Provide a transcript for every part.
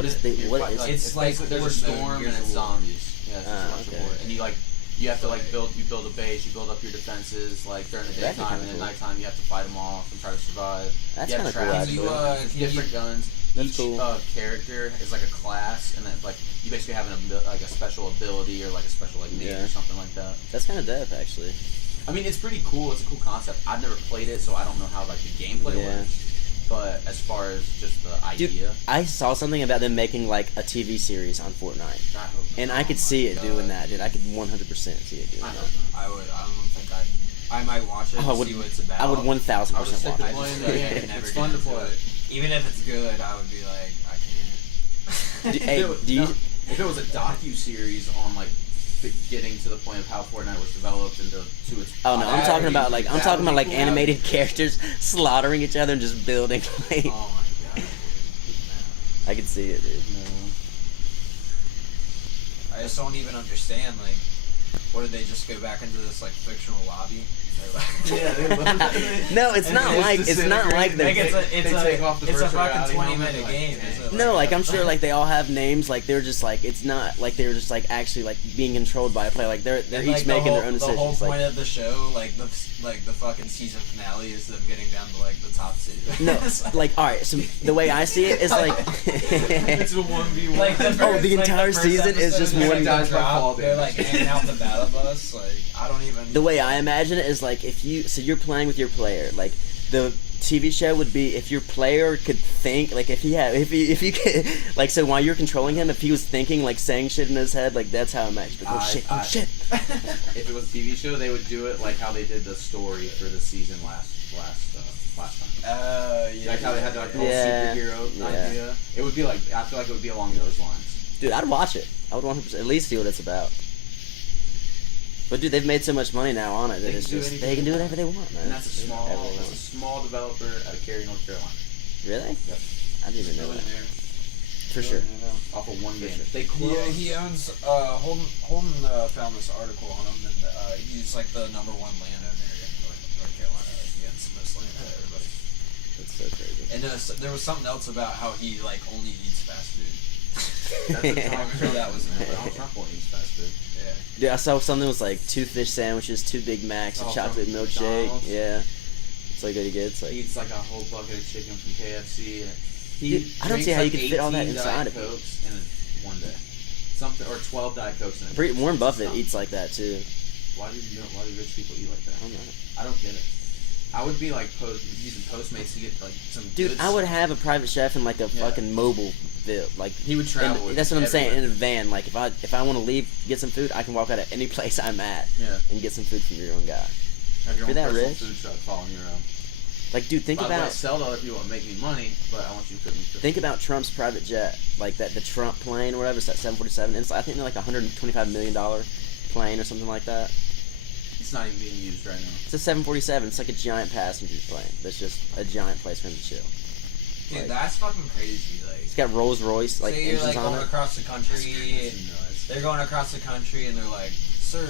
What is the what is? It's like there's a storm and it's zombies. Yeah, it's just a bunch of war. And you have to build a base, you build up your defenses during the daytime, and at nighttime you have to fight them off and try to survive. That's kind of cool. Actually. Different guns. That's Each cool. Character is like a class, and then you basically have a special ability or like a special move or something like that. That's kind of dope, actually. I mean, it's pretty cool. It's a cool concept. I've never played it, so I don't know how the gameplay works. But as far as just the idea, dude, I saw something about them making a TV series on Fortnite, and I could see it doing that, dude. I could 100% see it doing that. I don't think I might watch it and see what it's about. I would 1,000% watch it. It's fun to play. Even if it's good, I would be like, I can't. Hey, if it was a docu-series on getting to the point of how Fortnite was developed and to its. Oh no, I'm talking about animated characters slaughtering each other and just building. Oh my god. I can see it, dude. No. I just don't even understand. What did they just go back into this fictional lobby? No, it's not like it's a fucking 20-minute game. No, I'm sure they all have names. They're just it's not they're just actually being controlled by a player. They're each making their own decisions. The whole point of the show, the fucking season finale is them getting down to the top two. No, all right. So the way I see it is it's a 1v1. The entire season is just one guy. They're hanging out the battle bus. I don't even. The way I imagine it is if you're playing with your player, the TV show would be if your player could think, if you could, so while you're controlling him, if he was thinking, saying shit in his head, that's how I imagine. Oh shit. If it was a TV show, they would do it how they did the story for the season last time. Yeah. How they had the whole superhero idea. It would be I feel like it would be along those lines. Dude, I'd watch it. I would 100% at least see what it's about. But dude, they've made so much money now on it that they can do whatever they want, man. And that's a small developer out of Cary, North Carolina. Really? Yep. I didn't even know that. For sure. Off of one game. They closed. Yeah, he owns. Holden found this article on him, and he's the #1 landowner in North Carolina. He owns the most land out of everybody. That's so crazy. And there was something else about how he only eats fast food. I'm sure that was Donald Trump only eats fast food. Yeah. Dude, I saw something was 2 fish sandwiches, 2 Big Macs, a chocolate milkshake. McDonald's. Yeah. It's good to get. He eats a whole bucket of chicken from KFC. I don't see how you can fit all that inside of it. Cokes in one day. Something or 12 Diet Cokes in a day. Warren Buffett eats like that too. Why do rich people eat like that? I don't know. I don't get it. I would be using Postmates to get some. Dude, I would have a private chef in a fucking mobile. He would travel. That's what I'm saying. In a van, if I want to leave, get some food, I can walk out at any place I'm at and get some food from your own guy. Have your own personal rich? food truck following your own. Dude, think about. I sell to other people and make me money, but I want you to cook me food. Think about Trump's private jet, the Trump plane or whatever. It's that 747. It's I think they're $125 million plane or something like that. It's not even being used right now. It's a 747. It's a giant passenger plane. That's just a giant place for him to chill. Dude, that's fucking crazy. It's got Rolls Royce engines on it. Going across the country. They're going across the country and they're like, "Sir,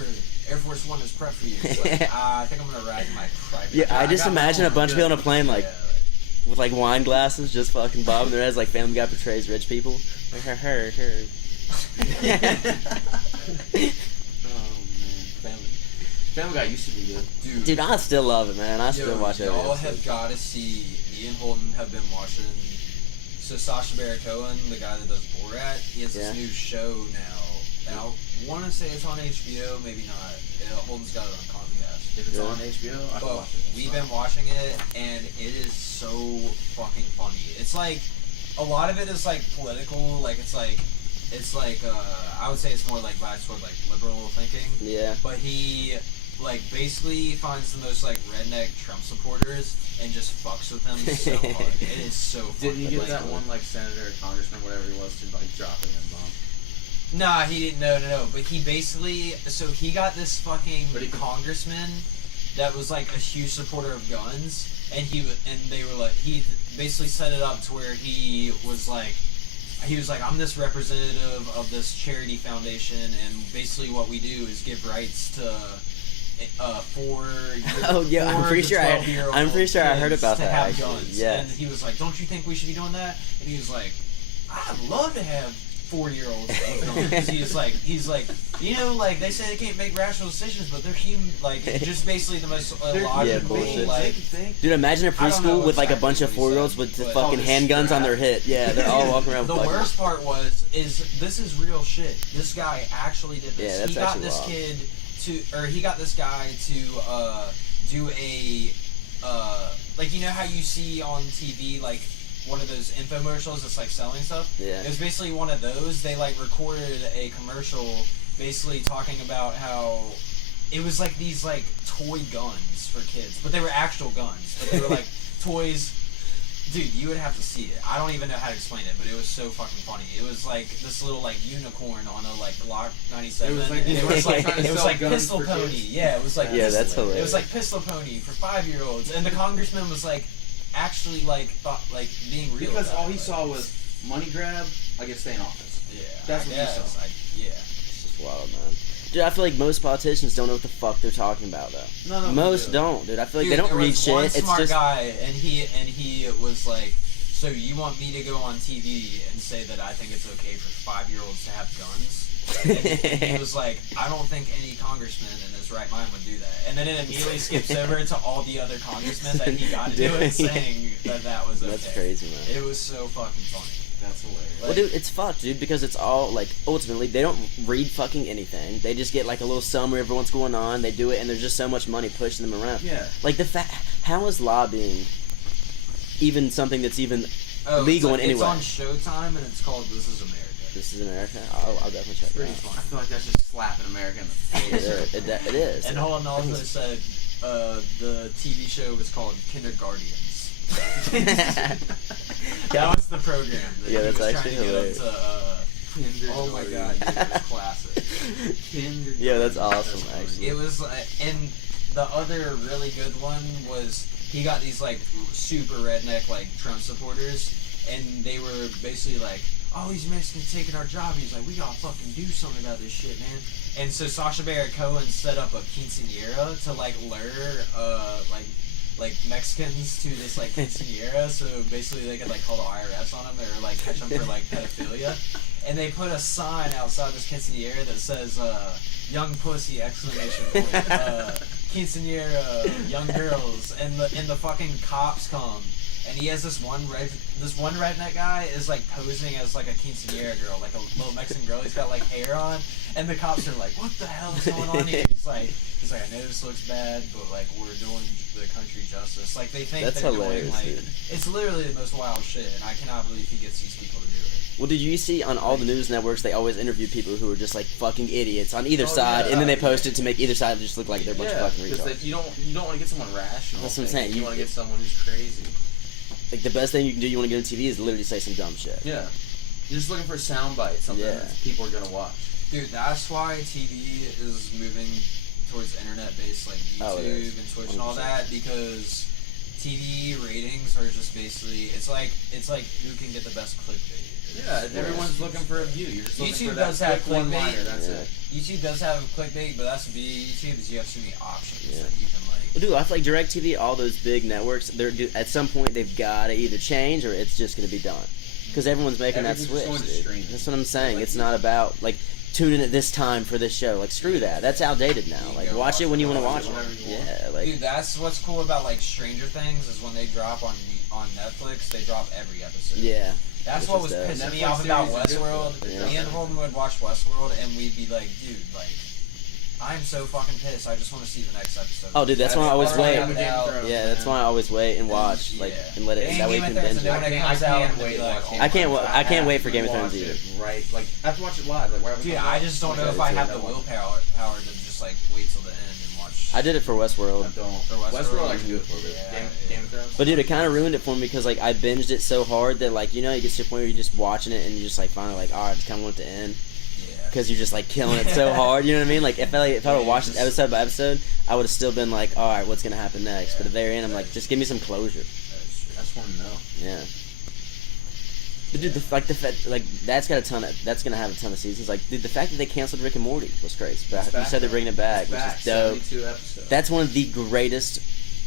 Air Force One is prep for you." It's I think I'm gonna ride in my private. Yeah, I just imagine a bunch of people on a plane with wine glasses, just fucking bobbing their heads like Family Guy portrays rich people. Her. Family Guy used to be good. Dude, I still love it, man. I still watch it. Y'all have got to see. Me and Holden have been watching. So Sacha Baron Cohen, the guy that does Borat, he has this new show now. And I want to say it's on HBO, maybe not. Holden's got it on Comcast. If it's on HBO, I can watch it. We've been watching it, and it is so fucking funny. It's a lot of it is political. It's I would say it's more biased toward liberal thinking. Yeah. But he basically finds the most redneck Trump supporters and just fucks with them so hard. It is so funny. Didn't you get that one senator or congressman, whatever he was, to drop an N-bomb? Nah, he didn't. No. But he basically, he got this fucking congressman that was a huge supporter of guns, and he basically set it up to where he was I'm this representative of this charity foundation, and basically what we do is give rights to I'm pretty sure I heard about that. Have guns. Yeah. And he was like, "Don't you think we should be doing that?" And he was like, I'd love to have 4-year-olds with guns. He's like, you know, like they say they can't make rational decisions, but they're human. Like just basically the most illogical. bullshit. Like, Dude, imagine a I don't know preschool with like a exactly bunch of what he 4-year-olds said, with but- fucking handguns on their hip. Yeah, they're all walking around. The fucking worst part is this is real shit. This guy actually did this. Yeah, that's he got actually this wild. kid to, or he got this guy to do a like, you know how you see on TV like one of those infomercials that's like selling stuff. Yeah. It was basically one of those. They like recorded a commercial basically talking about how it was like these like toy guns for kids, but they were actual guns, but they were like toys. Dude, you would have to see it. I don't even know how to explain it, but it was so fucking funny. It was like this little like unicorn on a like Glock 97. It was like- and it was like trying to it was sell like guns Pistol for Pony. kids. Yeah, it was like Yeah, Pistol- that's hilarious. It was like Pistol Pony for 5-year-olds, and the congressman was like actually like thought like being real. Because about all it, he like, saw was money grab, I guess stay in office. Yeah, That's I what he guess. saw. Yeah. It's just wild, man. Dude, I feel like most politicians don't know what the fuck they're talking about, though. None of them Most do. don't, dude. I feel like Dude, they don't there read was one shit. It's smart just guy, and he was like, "So you want me to go on TV and say that I think it's okay for 5-year-olds to have guns?" And he was like, "I don't think any congressman in his right mind would do that." And then it immediately skips over to all the other congressmen that he got to do it, saying that was okay. That's crazy, man. It was so fucking funny. That's hilarious. Well, dude, it's fucked, dude, because it's all, like, ultimately, they don't read fucking anything. They just get, like, a little summary of what's going on, they do it, and there's just so much money pushing them around. Yeah. Like, how is lobbying even something that's even legal in any It's way? on Showtime, and it's called This Is America. This is America? I'll definitely check it Pretty out. fun. I feel like that's just slapping America in the face. It is. And Holland also said the TV show was called Kindergartens. That was the program. That Yeah, he that's was actually trying to hilarious. get up to, oh my god, dude, it was classic. Yeah, that's awesome, funny. actually. It was, and the other really good one was he got these like super redneck like Trump supporters, and they were basically like, "Oh, these Mexicans taking our job." He's like, "We gotta fucking do something about this shit, man." And so Sacha Baron Cohen set up a quinceañera to like lure like Mexicans to this like quinceañera, so basically they could like call the IRS on them or like catch them for like pedophilia. And they put a sign outside this quinceañera that says "Young Pussy!" exclamation point. Quinceañera, young girls, and the fucking cops come, and he has this one redneck guy is like posing as like a quinceañera girl, like a little Mexican girl. He's got like hair on, and the cops are like, "What the hell is going on here?" He's like, "I know this looks bad, but like we're doing the country justice." Like they think That's they're hilarious, doing like dude. it's literally the most wild shit, and I cannot believe he gets these people to do it. Well, did you see on all the news networks, they always interview people who are just like fucking idiots on either Oh, side, yeah. and then they post it to make either side just look like they're a bunch Yeah, of fucking because retards. you don't want to get someone rational. That's what I'm thinking. saying. You want to get someone who's crazy. Like, the best thing you can do, you want to get on TV, is literally say some dumb shit. Yeah. You're just looking for a soundbite, something Yeah. that people are gonna watch. Dude, that's why TV is moving towards internet-based like Oh, it is. YouTube and Twitch and all 100%. that, because TV ratings are just basically it's like who can get the best clickbait. Yeah, everyone's looking for a view. You're just looking YouTube for that does have quick clickbait. one-liner. That's Yeah. it. YouTube does have clickbait, but that's the beauty of YouTube is you have so many options Yeah. that you can like. Well, dude, I feel like DirecTV, all those big networks, at some point they've got to either change or it's just going to be done. Because everyone's making that Everything's switch, going to dude. streaming. That's what I'm saying. Like, It's not about, like, tune in at this time for this show. Like, screw that. That's outdated now. You Like, go watch it when you want to watch whenever it. you want. Yeah, like, Dude, that's what's cool about like Stranger Things is when they drop on Netflix, they drop every episode. yeah. That's Which what is was dope. pissing me Netflix off about series are good, Westworld. though. Yeah. Me and Holden would watch Westworld, and we'd be like, dude, like, I'm so fucking pissed. I just want to see the next episode. Oh, dude, that's why I always already wait. coming out. Yeah, that's why I always wait and watch, like, Yeah. and let it, And that way you Game can of Thrones, binge and it. then when it comes out, I'm gonna be like, oh I can't my wa- God. I can't wait for Game of Watch Thrones either. it right, like I have to watch it live. Like, right when it Dude, comes I out. just don't know Yeah, if I too. have the willpower to just like wait till the end and watch. I did it for Westworld. I don't. For Westworld, I can do it for a bit. yeah, Game of Thrones. But dude, it kind of ruined it for me because like I binged it so hard that like you know you get to a point where you're just watching it and you just like finally like I just kind of want it to end Yeah. because you're just like killing it so hard. You know what I mean? Like if I would have watched it episode by episode, I would have still been like, all right, what's gonna happen next? But at the very end, I'm like, just give me some closure. I just want to know. Yeah. But dude, the fact like that's gonna have a ton of seasons. Like dude, the fact that they canceled Rick and Morty was crazy. But It's you back, said they're though. bringing it back, It's which back. is dope. 72 episodes. That's one of the greatest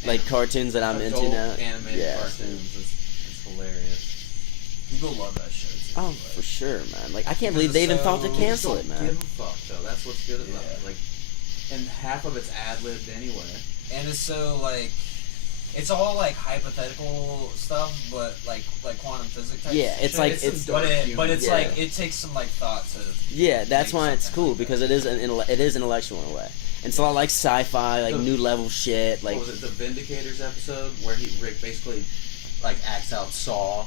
like cartoons that I'm into Adult now. Animated Yeah. cartoons. It's hilarious. People love that show too. Oh, for sure, man. Like, I can't believe they even thought to cancel it, man. Give a fuck, though. That's what's good about it. Like, and half of it's ad-libbed anyway. And it's so, like, it's all, like, hypothetical stuff, but, like quantum physics type Yeah, it's shit. like, But it's yeah. like, it takes some, like, thought to... Yeah, that's make why it's something cool, like because that. it is intellectual in a way. And it's a lot like sci-fi, like, The- new level shit, like... What was it, the Vindicators episode, where Rick basically, like, acts out Saw,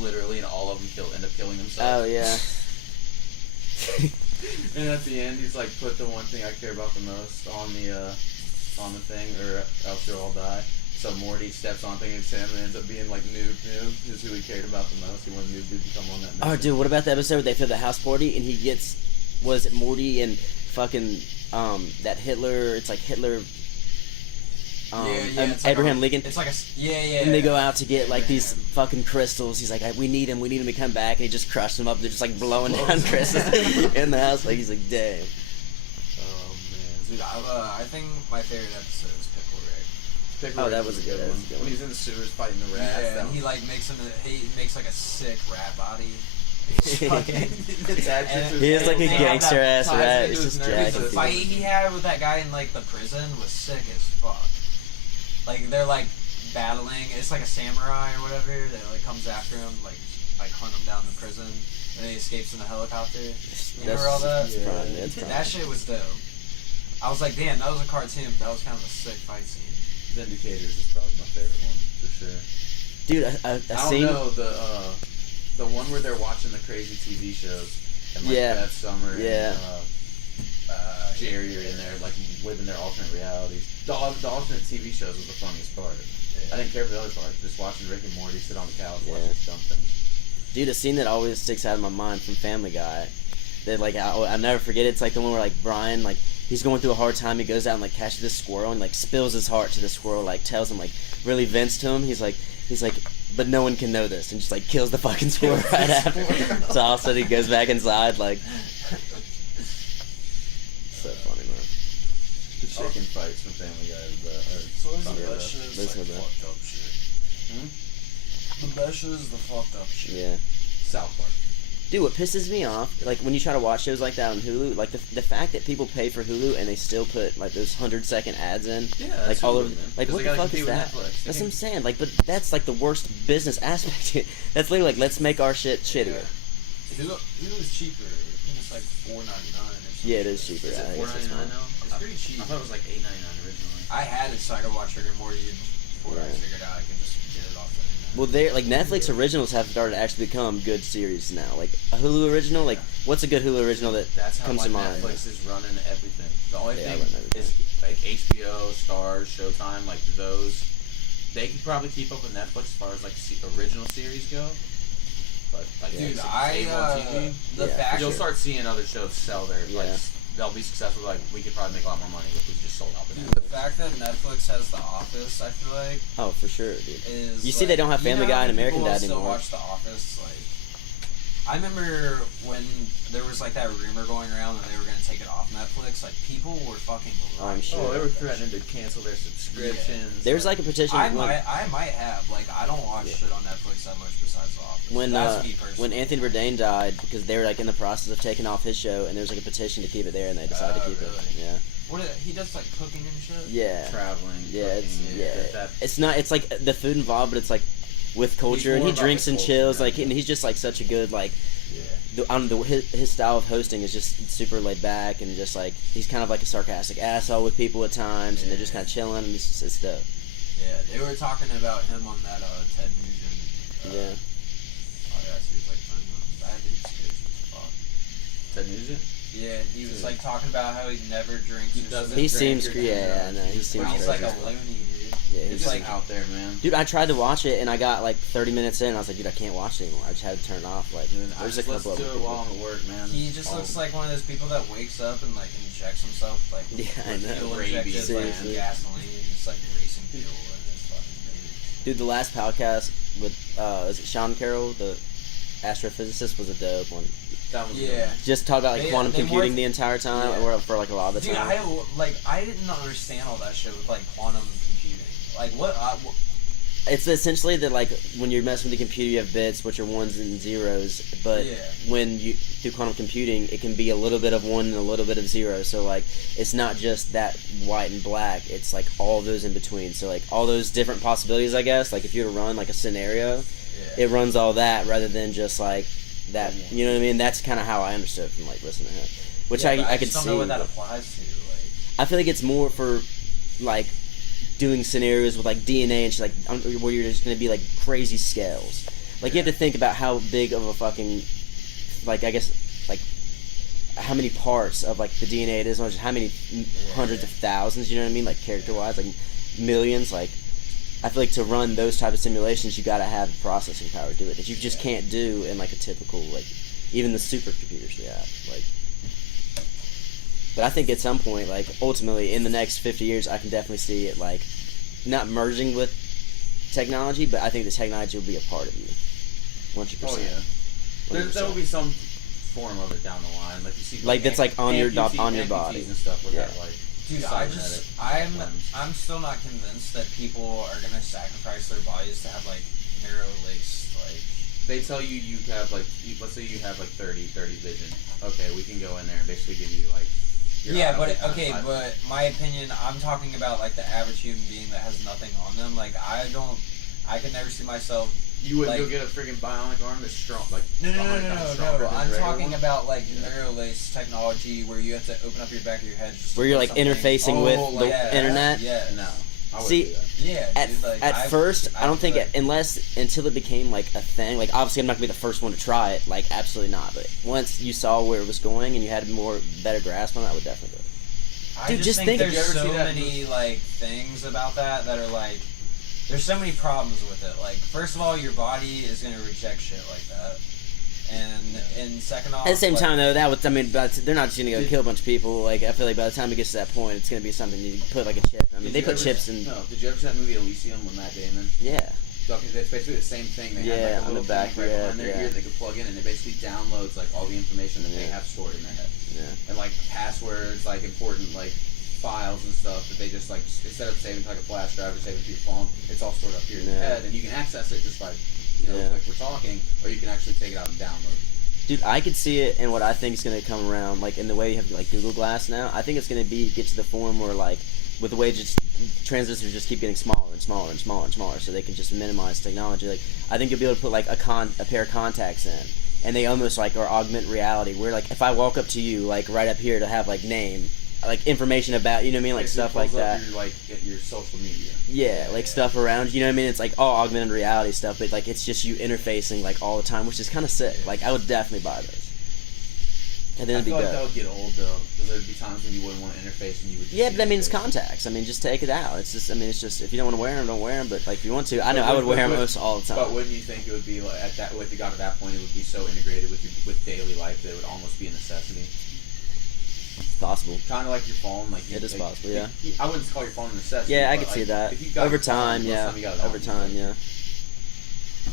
literally, and all of them end up killing themselves? Oh, yeah. And at the end, he's like, put the one thing I care about the most on the thing, or else you'll all die. So Morty steps on thing and Sam ends up being like Noob, is who he cared about the most. He wanted Noob to come on that mission. Oh, dude, what about the episode where they throw the house party and he gets, was it Morty and fucking, that Hitler, it's like Hitler, it's like Abraham Lincoln. It's like a... Yeah. And they go out to get like these fucking crystals. He's like, we need him to come back. And he just crushed them up. They're just like blowing down crystals in the house. Like, he's like, damn. Oh, man. Dude, I think my favorite episode is Pickle Rick. Pickle Oh, Rick that was a good one. When he's in the sewers fighting the rats. Yeah, that and he was- like makes like a sick rat body. It's actually He is like a They have gangster that ass ties rat. into It's his just nervous jacking The system. fight people. he had with that guy in like the prison was sick as fuck. Like they're like battling. It's like a samurai or whatever that like comes after him, like hunt him down the prison, and then he escapes in a helicopter. You remember all that? That's prime, that's prime. That shit was dope. I was like, damn, that was a cartoon, but that was kind of a sick fight scene. Vindicators is probably my favorite one, for sure. Dude, a I don't scene. know, the one where they're watching the crazy TV shows, and like Yeah. Beth Summer Yeah. and Jerry are in there, like living their alternate realities. The alternate TV shows was the funniest part. I didn't care for the other part. Just watching Rick and Morty sit on the couch watching Yeah. this dumb thing. Dude, a scene that always sticks out in my mind from Family Guy, that like I'll never forget it. It's like the one where like Brian, like he's going through a hard time. He goes out and like catches this squirrel and like spills his heart to the squirrel. Like tells him, like really vents to him. He's like, but no one can know this, and just like kills the fucking squirrel right after. So all of a sudden he goes back inside. Like, so funny, man. The chicken fights from Family Guy So are funny, though. Those are the- fucked up shit. The best shit is the fucked up shit. Yeah. South Park. Dude, what pisses me off, like when you try to watch shows like that on Hulu, like the fact that people pay for Hulu and they still put like those 100-second ads in, Yeah, like that's all Hulu, over, man. like 'Cause what they the gotta fuck is compete with that? Netflix. That's what I'm saying. Like, but that's like the worst business aspect. That's literally like, let's make our shit shittier. Hulu's cheaper. I think it's like $4.99 or something. Yeah, it is cheaper. Is it I guess it's $4.99 fine. now? It's pretty cheap. I thought it was like $8.99 originally. I had it so I could watch Rick and Morty before I Right. figured out I could just get it off the internet. Well, they like Netflix originals have started to actually become good series now. Like a Hulu original, like what's a good Hulu original that That's how comes like to mind? Netflix is running everything. The only Yeah, thing run everything. is like HBO, Stars, Showtime, like those. They could probably keep up with Netflix as far as like original series go. But like Yeah. Dude, cable TV, the Yeah, fact you'll start seeing other shows sell their like Yeah. they'll be successful. Like we could probably make a lot more money if we just sold out the the Netflix. fact that Netflix has The Office, I feel like, Oh, for sure, dude. is You see they don't have Family Guy and American people Dad still anymore. watch The Office. Like, I remember when there was like that rumor going around that they were gonna take it off Netflix. Like people were fucking. I'm lying. sure. Oh, they were threatening to cancel their subscriptions. There's like a petition I when, might have. Like I don't watch Yeah. shit on Netflix that much besides The Office. when That's me personally. when Anthony Bourdain died because they were like in the process of taking off his show and there was like a petition to keep it there and they decided to keep really? it. Yeah. What he does like cooking and shit. Yeah. traveling. Yeah, it's cooking, that- it's not. It's like the food involved, but it's like with culture, and more he about drinks the and culture, chills. yeah. Like, and he's just like such a good like. yeah. I don't know, his style of hosting is just super laid back and just like he's kind of like a sarcastic asshole with people at times, and they're just kind of chilling, and it's dope. Yeah, they were talking about him on that Ted Nugent. Yeah. Oh yeah, he was like that dude's good as fuck. Ted Nugent. Yeah, he was like talking about how he never drinks. He or doesn't something. He drink seems or yeah, do no, he seems He's crazy. like a loony, dude. Yeah, He's he's just like, out there, man. dude, I tried to watch it and I got like 30 minutes in. I was like, dude, I can't watch it anymore. I just had to turn it off. Like, Dude, I there's a just couple listen of to it while I'm at work, man. He just looks like one of those people that wakes up and like injects himself like Yeah, I know. fuel Rabies, injected like seriously. gasoline, just like racing fuel in his fucking veins. dude, the last podcast with is it Sean Carroll, the astrophysicist, was a dope one. That was Yeah. Just talk about like They- quantum they computing work- the entire time, Yeah. or for like a lot of the Dude, time. I didn't understand all that shit with like quantum computing. Like what? It's essentially that, like, when you're messing with the computer, you have bits, which are ones and zeros. But Yeah. when you do quantum computing, it can be a little bit of one and a little bit of zero. So, like, it's not just that white and black. It's, like, all those in between. So, like, all those different possibilities, I guess. Like, if you were to run, like, a scenario, Yeah. it runs all that rather than just, like, that. You know what I mean? That's kind of how I understood it from, like, listening to him. Which Yeah, but I I could just don't see. know what that applies to. Like, I feel like it's more for, like, doing scenarios with, like, DNA and shit, like, where you're just going to be, like, crazy scales. Like, you have to think about how big of a fucking, like, I guess, like, how many parts of, like, the DNA it is, or how many hundreds of thousands, you know what I mean? Like, character-wise, like, millions, like, I feel like to run those type of simulations, you gotta have the processing power to do it, that you just can't do in, like, a typical, like, even the supercomputers we have, like. But I think at some point, like, ultimately, in the next 50 years, I can definitely see it, like, not merging with technology, but I think the technology will be a part of you. 100%. Oh yeah. There will be some form of it down the line, like you see. Like, that's, like, on your amputees body. and stuff with Yeah. that, like. dude, cybernetic limbs. I'm still not convinced that people are gonna sacrifice their bodies to have like neuro-laced like. They tell you have like, let's say you have like 30 vision. Okay, we can go in there and basically give you like. your Yeah, eye but open okay, time. but my opinion, I'm talking about like the average human being that has nothing on them. Like I could never see myself. You would like- go get a freaking bionic arm that's strong, like No, 100 times stronger than I'm the regular talking one. about like neuro-laced technology where you have to open up your back of your head. Just to Where you're, put like, something- interfacing with Oh, the yeah, internet? Yeah, No, I wouldn't See, do that. yeah. At, dude, like, at first, I don't think like, until it became like a thing. Like, obviously, I'm not gonna be the first one to try it. Like, absolutely not. But once you saw where it was going and you had a better grasp on it, I would definitely do it. I Dude, just think think- there's Did you ever so see that many like things about that are like there's so many problems with it. Like first of all, your body is gonna reject shit like that, and second off, At the same like, time, though, but they're not just gonna go kill a bunch of people. Like, I feel like by the time it gets to that point, it's gonna be something you put like a chip. I mean, Did they you put ever- chips in. No, did you ever see that movie Elysium with Matt Damon? Yeah. Okay, it's basically the same thing. They Yeah, have like a on the little back, thing right yeah, behind their yeah. ear they could plug in, and it basically downloads like all the information that they Yeah. have stored in their head, Yeah. and like passwords, like important like files and stuff that they just like instead of saving to like a flash drive or saving to your phone, it's all stored up here in your Yeah. head, and you can access it just by Yeah. like we're talking, or you can actually take it out and download. Dude, I could see it, and what I think is going to come around, like, in the way you have, like, Google Glass now, I think it's going to get to the form where, like, with the way just transistors just keep getting smaller and smaller and smaller and smaller, so they can just minimize technology. Like, I think you'll be able to put, like, a pair of contacts in, and they almost, like, are augment reality, where, like, if I walk up to you, like, right up here to have, like, name, like, information about, you know what I mean, like, Basically stuff like pulls up that. Your, like get your social media. Yeah, like stuff around, you know what I mean? It's like all augmented reality stuff, but like it's just you interfacing like all the time, which is kind of sick. Like I would definitely buy those. And then I it'd be feel like good. that would get old though, because there'd be times when you wouldn't want to interface and you would. Just Yeah, see but I mean it's interface. contacts. I mean just take it out. It's just, I mean it's just if you don't want to wear them, don't wear them. But like if you want to, I know I would wear them most all the time. But wouldn't you think it would be like if it got to that point, it would be so integrated with daily life that it would almost be a necessity? It's possible. Kind of like your phone, like It is like, possible, yeah. I wouldn't call your phone a necessity. Yeah, I but, could see like, that. If you got Over your phone, time, most yeah. time you got it Over on. time, yeah.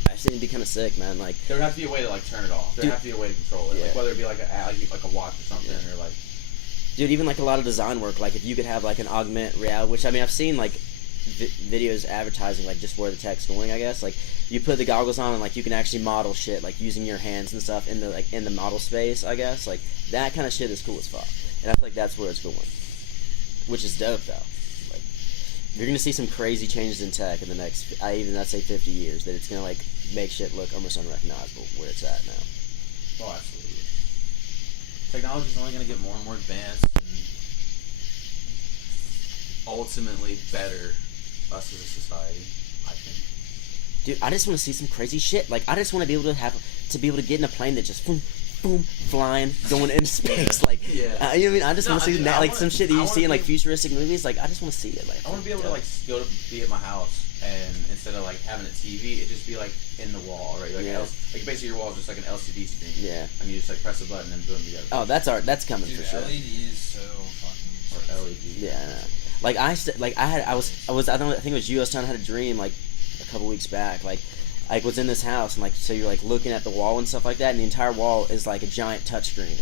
I just think it'd be kind of sick, man. Like, There would have to be a way to like turn it off. There Dude. would have to be a way to control it, Yeah. like, whether it be like a watch or something, Yeah. or like. dude, even like a lot of design work, like if you could have like an augment reality, which I mean I've seen like videos advertising like just where the tech's going, I guess. Like you put the goggles on and like you can actually model shit like using your hands and stuff in the model space, I guess. Like that kind of shit is cool as fuck, and I feel like that's where it's going, which is dope though. Like you're gonna see some crazy changes in tech in the next I'd say 50 years, that it's gonna like make shit look almost unrecognizable where it's at now. Oh, absolutely. Technology's only going to get more and more advanced and ultimately better us as a society, I think. Dude, I just want to see some crazy shit. Like, I just want to be able to get in a plane that just boom, boom, flying, going into space. Like, Yeah. you know what I mean? I just want to see dude, that, I like wanna- some shit that I you wanna see in like be- futuristic movies. Like, I just want to see it. Like, I want to be able to like go to be at my house and instead of like having a TV, it just be like in the wall, right? Like, Yeah. like basically your wall is just like an LCD screen. Yeah. And you just like press a button and boom, you got it. Oh, that's coming dude, for sure. LED is so fucking. Or LED. Yeah. Like I think it was you. I was trying to had a dream like a couple weeks back. Like like was in this house, and like so you're like looking at the wall and stuff like that, and the entire wall is like a giant touchscreen,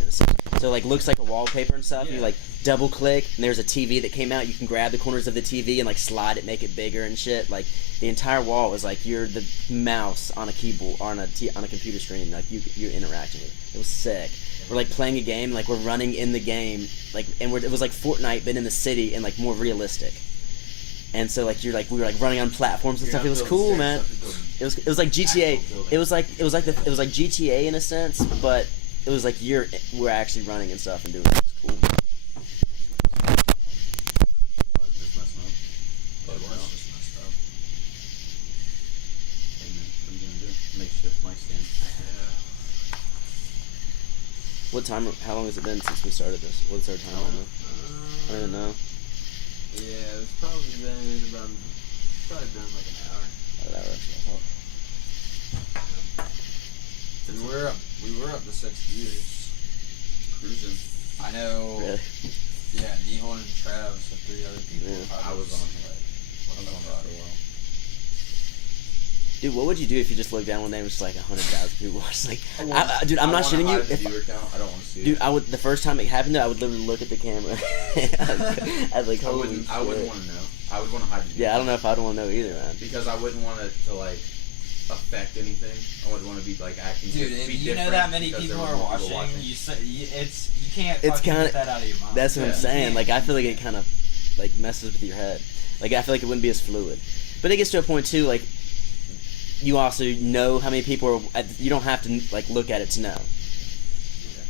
so like looks like a wallpaper and stuff. Yeah. You like double click, and there's a TV that came out. You can grab the corners of the TV and like slide it, make it bigger and shit. Like the entire wall is like you're the mouse on a keyboard or on a computer screen. Like you're interacting with it. It was sick. We're like playing a game, like we're running in the game, like and it was like Fortnite, but in the city and like more realistic. And so like we were like running on platforms and stuff. It was cool, man. It was like GTA. It was like GTA in a sense, but it was like we're actually running and stuff and doing it. It was cool. Just messing up. It was just messed up. Hey man, what are you gonna do? Makeshift mic stand. What time? How long has it been since we started this? What's our time on it? I don't even know. Yeah, it's probably been like an hour. We were up to 6 views. Cruising. I know. Really? Yeah, Nihon and Travis and 3 other people. Yeah. I was on it for a while. Dude, what would you do if you just looked down one day and was just like 100,000 people watching? Like, dude, I'm I not wanna shitting you. hide the If, viewer count. I don't want to see dude, it. I would. The first time it happened, I would literally look at the camera. I'd like, I holy wouldn't want shit. to know. I would want to hide the viewer Yeah, I don't know count if I'd want to know either, man. because I wouldn't want it to like affect anything. I wouldn't want to be like acting. Dude, be if you know different that many because people there are were more watching, you can't It's fucking kinda- get that out of your mind. That's what I'm Yeah. saying. Like, I feel like it kind of like messes with your head. Like, I feel like it wouldn't be as fluid. But it gets to a point too. Like, you also know how many people are. You don't have to like look at it to know.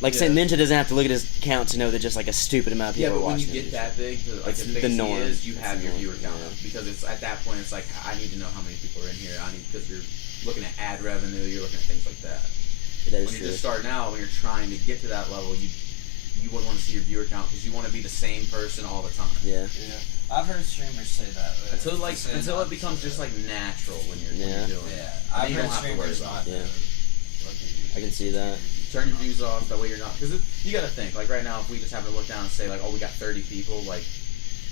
Like, say Yeah. Ninja doesn't have to look at his count to know that just like a stupid amount of Yeah, people but are when you watching. get that big, like It's as big the as norm. he is, you It's have the your norm, viewer count yeah. up because it's at that point. It's like I need to know how many people are in here. I need because you're looking at ad revenue, you're looking at things like that. That is When you're true. just starting out, when you're trying to get to that level, you wouldn't want to see your viewer count because you want to be the same person all the time. Yeah. Yeah, I've heard streamers say that. Until it becomes just like natural when you're Yeah. doing it. Yeah, Then I've you heard don't have to worry streamers about not. it. Yeah. I can see that. Turn your views off. That way you're not because you got to think like right now if we just happen to look down and say like oh we got 30 people like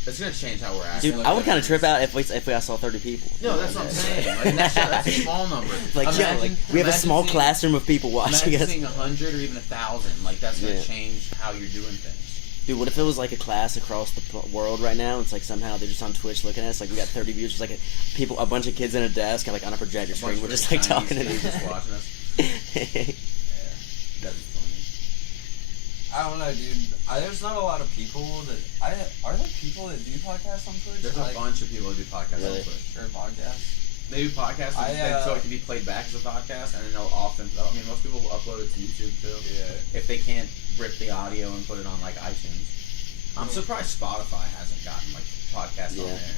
it's gonna change how we're acting. Dude, I would kind of trip out if I saw 30 people. No, that's what I'm saying. Like, that's a small number. Like, yo, like we have a small classroom of people watching Imagine us. seeing 100 or even 1,000. Like that's gonna Yeah. change how you're doing things. Dude, what if it was like a class across the world right now? It's like somehow they're just on Twitch looking at us. Like we got 30 viewers, just like a bunch of kids in a desk, and like on a projector screen. We're just like talking to them. Just watching us. That'd be funny. I don't know, dude. There's not a lot of people that. Are there people that do podcasts on Twitch? There's a bunch of people who do podcasts Really? on Twitch. Or podcasts. They do podcasts so it can be played back as a podcast, and then they'll often. I mean, most people will upload it to YouTube too. Yeah. If they can't rip the audio and put it on like iTunes. I'm surprised Spotify hasn't gotten like podcasts on Yeah. there.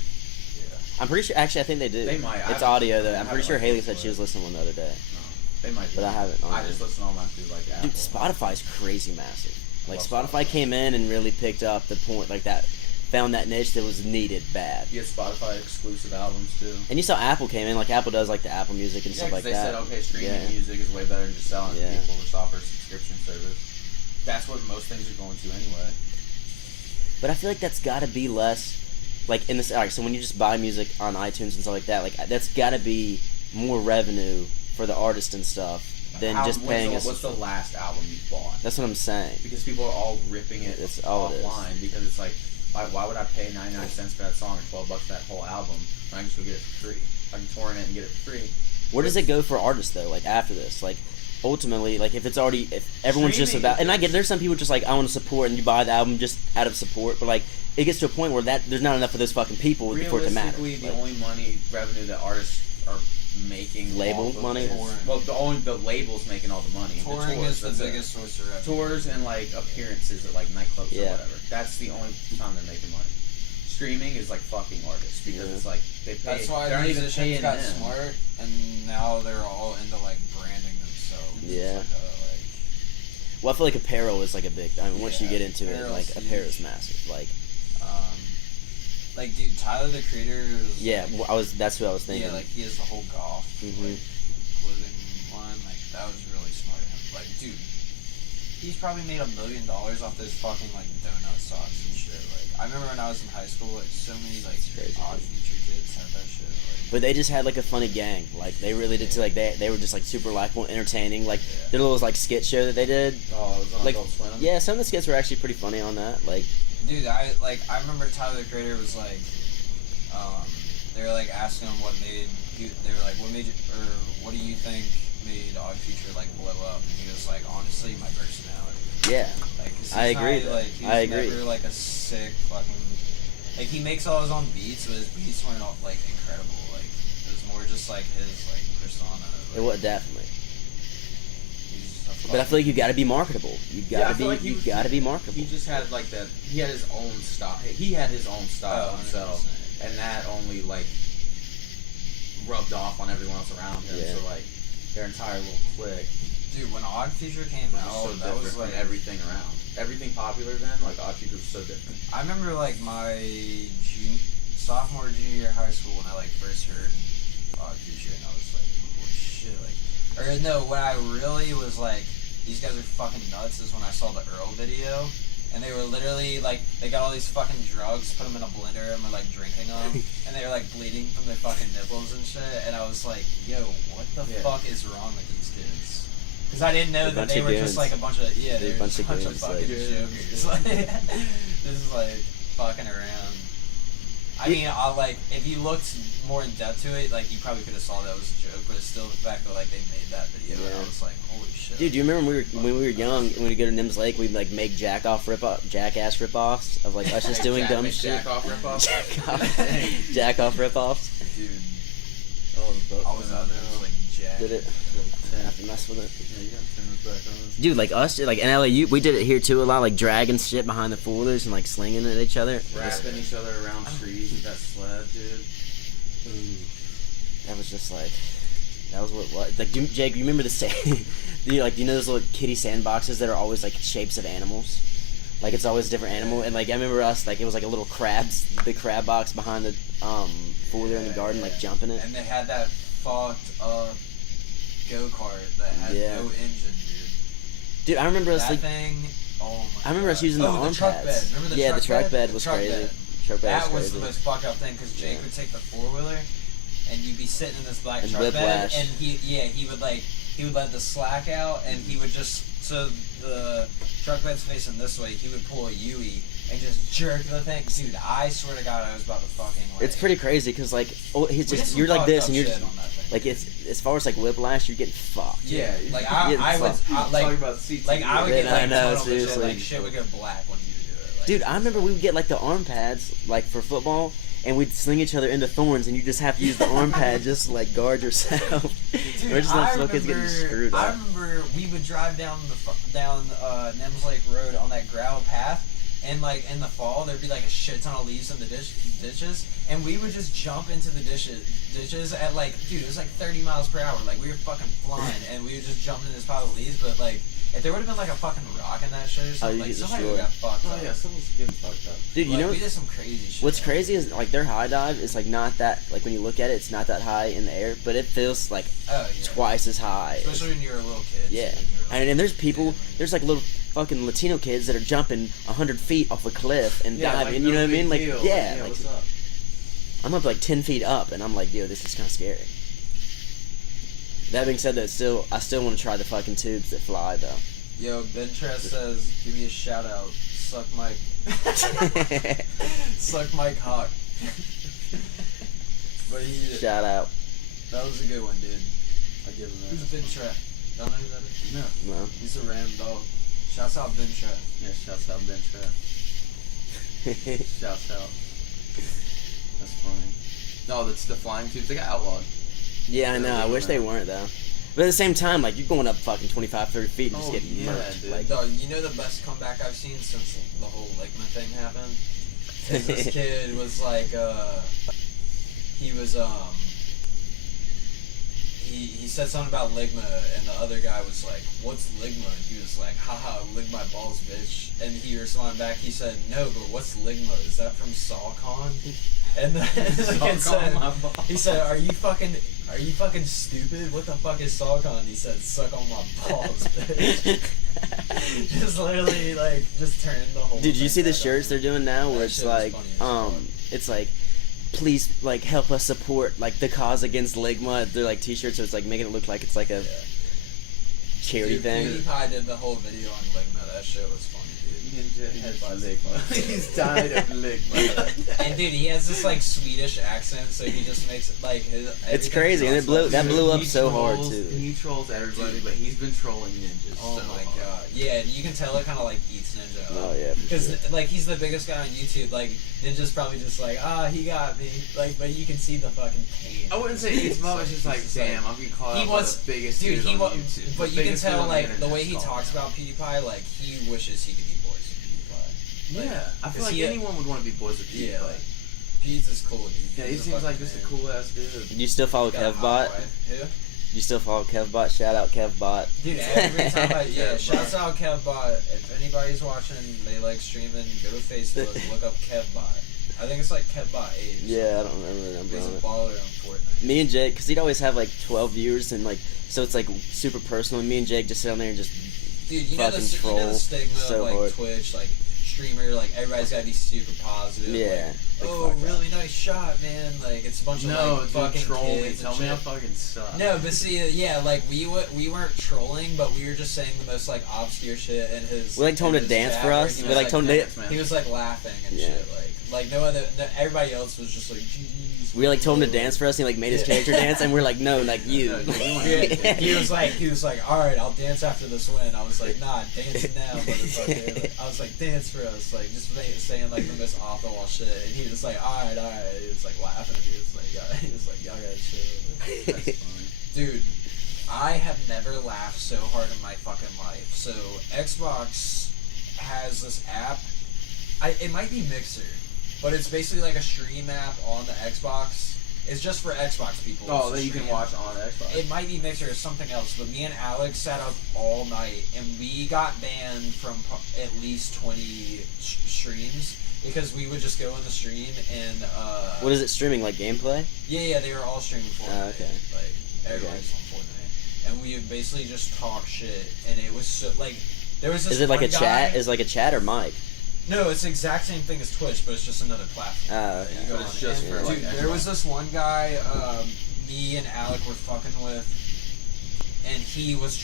Yeah. I'm pretty sure. Actually, I think they do. They might. It's I audio though. I I'm pretty haven't, sure like, Haley looked said for she it. was listening one the other day. No, they might. But I haven't on I there. just listen on mine through like Apple. Dude, Spotify's crazy massive. Like love Spotify Spotify. came in and really picked up the point, like that, found that niche that was needed bad. You get Spotify exclusive albums too. And you saw Apple came in, like Apple does, like the Apple Music and Yeah, stuff 'cause like they that. said, okay, streaming Yeah. music is way better than just selling Yeah. to people. Let's offer a subscription service. That's what most things are going to anyway. But I feel like that's got to be less, like in this. All right, so when you just buy music on iTunes and stuff like that, like that's got to be more revenue for the artist and stuff than just paying us. What's the last album you bought? That's what I'm saying. Because people are all ripping it That's all it is. offline because it's like, why would I pay 99 cents for that song or $12 for that whole album? When I can just go get it for free. I can torrent it and get it for free. Where does it go for artists though? Like after this, like ultimately, like if everyone's just Streaming about, and I get is- there's some people just like I want to support and you buy the album just out of support, but like it gets to a point where there's not enough of those fucking people for it to matter. Realistically, the Like, only money revenue that artists are making Label off of money? is- well, the labels making all the money. Touring tours, is the that's it. biggest source of revenue. Tours and like appearances at like nightclubs Yeah. or whatever. That's the only time they're making money. Streaming is like fucking artists because Yeah. it's like they pay. That's why they aren't even musicians paying got them. smart, and now they're all into like branding themselves. Yeah. It's like, well, I feel like apparel is like a big. I mean, once you Yeah, get into it, apparel's like apparel is huge. massive. like dude, Tyler the Creator. Is, Yeah, well, that's what I was thinking. Yeah, like he has the whole golf Mhm. like, clothing line. Like that was really smart of him. Like, dude, he's probably made $1 million off those fucking like donut socks and shit. Like I remember when I was in high school, like so many like Crazy. Odd Future kids had that shit. Like, But they just had like a funny gang. Like they really did. Like they were just like super likable, entertaining. Like their little like skit show that they did. Oh, it was on Like Adult Swim? yeah, some of the skits were actually pretty funny on that. Like dude, I remember Tyler the Creator was like, they were like asking him what made. They were like, what made you, or what do you think made Odd Future like blow up? And he was like, honestly, my personality. yeah, Like, 'cause he's I agree. Not, like, he was I agree. never like a sick fucking. Like he makes all his own beats, but his beats weren't all like incredible. Like it was more just like his like persona. Like, it was definitely. he's a But I feel like you got to be marketable. You got Yeah, I to feel be. like You got to be marketable. He just had like that. He had his own style. He had his own style Oh, himself, 100%. and that only like rubbed off on everyone else around him. Yeah. So like their entire little clique Dude, when Odd Future came was out, so that different was from like everything around. Everything popular then, like Odd Future was so different. I remember like my sophomore, junior year of high school when I like first heard Odd Future, and I was like, holy shit! Like, or no, when I really was like, these guys are fucking nuts, is when I saw the Earl video. And they were literally like, they got all these fucking drugs, put them in a blender, and were like drinking them, and they were like bleeding from their fucking nipples and shit. And I was like, yo, what the Yeah. fuck is wrong with these kids? Because I didn't know They're a that bunch they of were goons. just like a bunch of They're a bunch of goons, fucking like- jokers. Like, this is like fucking around. I mean, like if you looked more in depth to it, like you probably could have saw that was a joke, but it's still the fact that like they made that video, and I Yeah. was like, holy shit. Dude, do you remember when we were young, when we'd go to Nims Lake, we'd like make jackass ripoffs of like us just doing dumb shit. Jack off rip off. Jack off ripoffs. Dude, Oh, both I was out there just like jacked. Did it? I have to mess with it. Yeah, you gotta turn this back on. Dude, like us, like in LA, we did it here too a lot, like dragging shit behind the foolers and like slinging it at each other. Wrapping each other around trees with that sled, dude. That was just like, that was what like, Jake, you remember the do you know those little kitty sandboxes that are always like shapes of animals? Like it's always a different animal, and like I remember us, like it was like a little the crab box behind the fooler in the garden, like jumping it. And they had that fucked up go-kart that had Yeah. no engine, dude. Dude, I remember us That like, thing, oh my I remember us God. using the arm truck pads. bed. Remember the Yeah, truck the truck bed? bed The was truck crazy. bed. Truck bed That was crazy. the most fucked up thing, because Jake Yeah. would take the four-wheeler, and you'd be sitting in this black And truck bed, whiplash. and he would let the slack out, and he would just, so the truck bed's facing this way, he would pull a Yui and just jerk the thing. Dude, I swear to God, I was about to fucking like... It's pretty crazy because like, oh, he's We did just some you're like fucked this, up and you're shit just on that thing. like it's as far as like whiplash, you're getting fucked. Yeah, like Yeah, I would, fuck. like, Talking about CTE. like I would get I like know, tunnel vision, seriously. like shit would go black when you do it. Like, Dude, I remember we would get like the arm pads like for football, and we'd sling each other into thorns, and you just have to use the arm pad just to like guard yourself. Dude, We're just I little kids getting screwed I up. remember we would drive down Nems Lake Road on that gravel path, and like in the fall there'd be like a shit ton of leaves in the ditches, and we would just jump into the ditches at like, dude, it was like 30 miles per hour. Like we were fucking flying, and we would just jump in this pile of leaves. But like, if there would have been like a fucking rock in that shit or something, you like get somebody would destroyed. have got fucked Oh up. yeah, someone's getting fucked up. Dude, you Like, know we did some crazy shit. what's crazy is like their high dive is like not that, like when you look at it, it's not that high in the air, but it feels like Oh yeah. twice as high. Especially when you're a little kid. Yeah, too, when you're, like, and there's people, yeah. there's like little fucking Latino kids that are jumping 100 feet off a cliff and Yeah, diving. like, you know no what I mean? big Like, deal. yeah, like what's up? I'm up like 10 feet up, and I'm like, yo, this is kind of scary. That being said, though, I still want to try the fucking tubes that fly, though. Yo, Ben Tress says, give me a shout out. Suck Mike. Suck Mike Hawk. But Shout out. that was a good one, dude. I give him Who's that. Ben Tress? Don't know who that is? No. No. He's a random dog. Shouts out Ben Tress. Yeah, shouts out Ben Tress. Shouts out. That's funny. No, that's the flying tubes. They got outlawed. Yeah, I know. I wish they weren't, though. But at the same time, like, you're going up fucking 25, 30 feet and just Oh, getting yeah, murked. dude. Like, Dog, you know the best comeback I've seen since the whole Ligma thing happened? Is this kid was like, he was, he said something about Ligma, and the other guy was like, what's Ligma? And he was like, haha, lig my balls, bitch. And he responded back, he said, no, but what's Ligma? Is that from SawCon? And then the kid said, he said, are you fucking stupid? What the fuck is SawCon? He said, suck on my balls, bitch. Just literally like just turn the whole. Did you thing see the right shirts on. they're doing now? Where That it's shit was like, funny as fuck. it's like, please like help us support like the cause against Ligma. They're like T-shirts, so it's like making it look like it's like a Yeah. charity Dude, thing. PewDiePie did the whole video on Ligma. That shit was funny, dude. Ninja has Ligma. He's died of Ligma. And dude, he has this like Swedish accent, so he just makes it like his. It's everything crazy, and he it blew talks that about- blew up He so hard trolls- too. He trolls everybody, but he's been trolling ninjas. Oh so my hard. god! Yeah, you can tell it kind of like eats Ninja. Oh yeah, for Because sure. like he's the biggest guy on YouTube. Like Ninja's probably just like, he got me. Like, but you can see the fucking pain. I wouldn't say he's about. It's just like, damn, I'm getting caught He up was- by the biggest dude, dude he on was, YouTube. but The you can biggest dude tell on the like the internet way is he calling talks him out. about PewDiePie, like he wishes he could be boys with PewDiePie. Like, Yeah, I feel 'cause like he- anyone would want to be boys with PewDiePie. Yeah, like Pete's is cool, dude. Yeah, he He's a seems like fucking just a man. cool ass dude. You still follow Got a hot KevBot? wife. Who? You still follow KevBot? Shout out KevBot. Dude, every time KevBot. shouts out KevBot. If anybody's watching, they like streaming, go to Facebook, look up KevBot. I think it's like KevBot 8. Yeah, I don't remember the number He's a on it. baller on Fortnite. Me and Jake, because he'd always have like 12 viewers and like, so it's like super personal. And me and Jake just sit on there and just, Dude, you know fucking the troll stigma so of like hard. Twitch, like streamer, like everybody's gotta be super positive. yeah. Like, like, oh, fuck that. really nice shot, man. Like it's a bunch of No, like dude, fucking troll me. kids Tell and me I shit. fucking suck. No, but see, yeah, like we weren't trolling, but we were just saying the most like obscure shit. And his We like told him in to his dance chat for where us. he We was, like told him Dance, to, man. He was like laughing and Yeah. shit. Like everybody else was just like, GG's. we like told him to dance for us. And he like made his Yeah. character dance, and we're like, no, like you. No, dude, we want Yeah, he was like, all right, I'll dance after this win. I was like, nah, dance now, motherfucker. Like, I was like, dance for us, like just saying like the most off-the-wall shit. And he was like, all right. He was like laughing. He was like, y'all gotta chill. That's funny. Dude, I have never laughed so hard in my fucking life. So Xbox has this app. It might be Mixer, but it's basically like a stream app on the Xbox. It's just for Xbox people. Oh, It's a that you can stream. watch on Xbox. It might be Mixer or something else, but me and Alex sat up all night and we got banned from at least 20 streams because we would just go in the stream and What is it streaming, like gameplay? yeah, they were all streaming Fortnite. Okay. Like everybody's on Fortnite, and we would basically just talk shit, and it was so like there was this. Is it like one a guy- chat? Is it like a chat or mic? No, it's the exact same thing as Twitch, but it's just another platform. Oh, that okay. you go But it's on. just And, for, like, dude, there was Xbox. this one guy, me and Alec were fucking with, and he was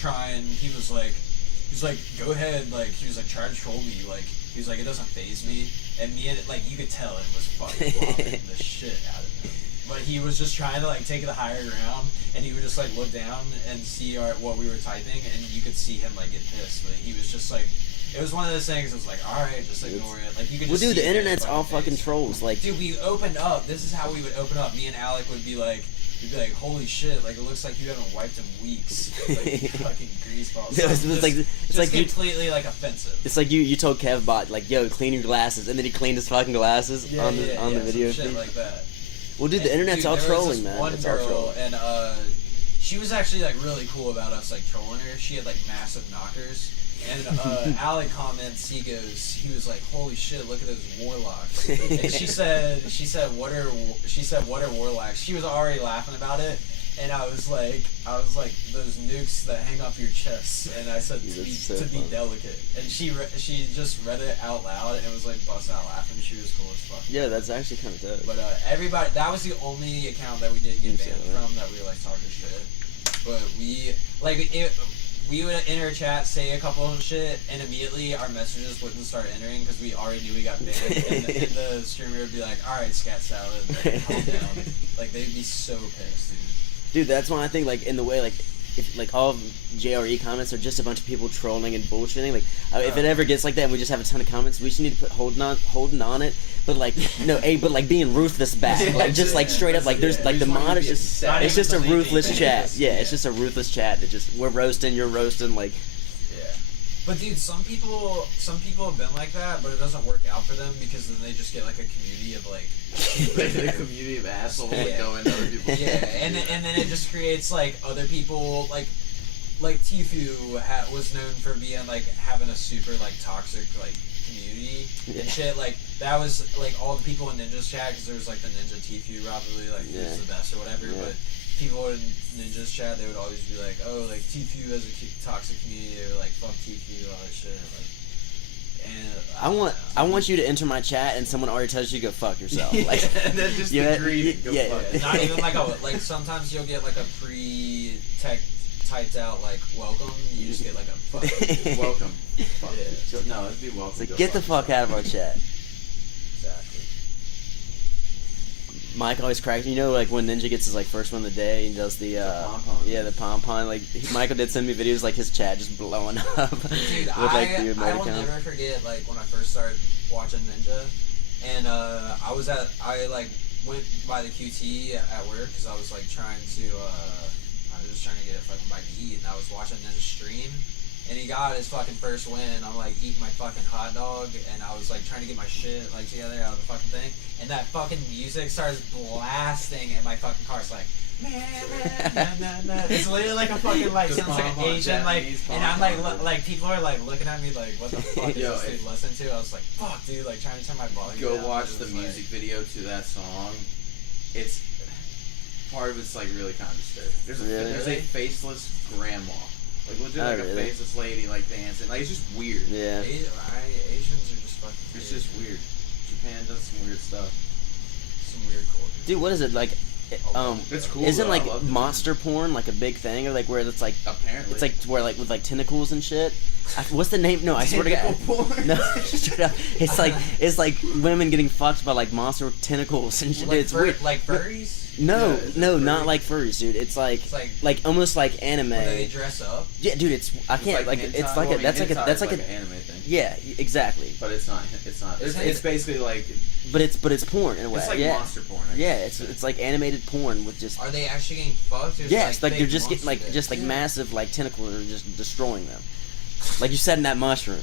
like, go ahead, like, he was like, try to troll me, like, he was like, it doesn't faze me, and me and, like, you could tell it was fucking flopping the shit out of him. But he was just trying to, like, take the higher ground, and he would just, like, look down and see what we were typing, and you could see him, like, get pissed, but he was just, like, it was one of those things, it was like, alright, just ignore it, like, you could Well, just dude, see the it in his internet's all fucking face. trolls. Like, Dude, we opened up. This is how we would open up. Me and Alec would be like, holy shit, like, it looks like you haven't wiped in weeks. Like, fucking grease balls. it's Just- like just you. completely, like, offensive. It's like you told KevBot like, yo, clean your glasses, and then he cleaned his fucking glasses on the some video shit feed. like that. Well, dude, the And, internet's dude, all there was trolling, this man. One It's all girl, trolling. and she was actually, like, really cool about us, like, trolling her. She had, like, massive knockers. And Alec comments, he was like, holy shit, look at those warlocks. And she said, what are warlocks? She was already laughing about it. And I was like, those nukes that hang off your chest. And I said, Dude, to be, that's so to be funny. delicate. And she just read it out loud and was like busting out laughing. She was cool as fuck. Yeah, that's actually kind of dope. But everybody, that was the only account that we didn't get Yeah, banned right. from that we were like talking shit. But we would in our chat say a couple of shit, and immediately our messages wouldn't start entering because we already knew we got banned. and the streamer would be like, "All right, scat salad, like, calm down." Like they'd be so pissed, dude. Dude, that's why I think like in the way like if like all of JRE comments are just a bunch of people trolling and bullshitting. Like if it ever gets like that and we just have a ton of comments, we just need to put holding on it. But like but like being ruthless back, like just like straight up like there's like the mod is just Not it's even just a deleting ruthless things. chat. Yeah, it's Yeah. just a ruthless chat that just we're roasting, you're roasting. Like Yeah. But dude, some people have been like that, but it doesn't work out for them because then they just get like a community of like. Like the community of assholes that Yeah. go into other people's Yeah, and then it just creates like other people like Tfue was known for being like having a super like toxic like community Yeah. and shit. Like that was like all the people in Ninja's chat because there was like the Ninja Tfue probably like Yeah. who's the best or whatever. Yeah. But people in Ninja's chat, they would always be like, "Oh, like TQ has a toxic community," or like "fuck TQ," all that shit. Like, and I want you to enter my chat and someone already tells you to go fuck yourself. Like, and then just yeah, the greeting. Go yeah. fuck. not even like sometimes you'll get like a pre-tech typed out like welcome. You just get like a fuck. Welcome. Fuck. Yeah. No, it'd be welcome. It's like, Go get the fuck out of our chat. Exactly. Mike always cracks. You know, like when Ninja gets his like first one of the day, and does the pom-pom. yeah, the pom pom. Like Michael did send me videos like his chat just blowing up Dude, with like the I will emoticon. never forget like when I first started watching Ninja, and I like went by the QT at work because I was like trying to I was just trying to get a fucking bite to eat, and I was watching Ninja stream, and he got his fucking first win. I'm like eating my fucking hot dog, and I was like trying to get my shit like together out of the fucking thing, and that fucking music starts blasting, and my fucking car's like. It's literally like a fucking like The sounds like an pom-pom, Asian like, Japanese and I'm like pom-pom. like people are like looking at me like what the fuck is Yo, this dude listening to? I was like fuck dude, like trying to turn my volume Go down. watch It the was music like, video to that song. It's part of it's like really kind of disturbing. There's a Really? faceless grandma, like legit Oh, like a really? faceless lady like dancing. Like it's just weird. Yeah. Asians are just fucking It's weird. just weird. Japan does some weird stuff. Some weird culture. Dude, what is it like? It's cool. Isn't though. I like love Japan. monster porn like a big thing, or like where it's like Apparently. it's like where like with like tentacles and shit? What's the name? No, I swear to God. Tentacle porn? No, straight up. It's like women getting fucked by like monster tentacles and shit. Like, It's weird. like furries. No, Yeah, is it no, furry? not like furries, dude. It's like It's like almost like anime. when they dress up. Yeah, dude. It's I It's can't like hentai. it's like Well, I a mean, that's like a hentai that's is like a an anime thing. yeah, exactly. But it's not. It's not. It's- It's basically like But it's porn in a way. it's like yeah. monster porn. I Yeah, guess. it's like animated porn with just Are they actually getting fucked? Or is it, yes, like they're fake just getting like monster just like dicks? massive like tentacles are just destroying them. Like you said in that mushroom.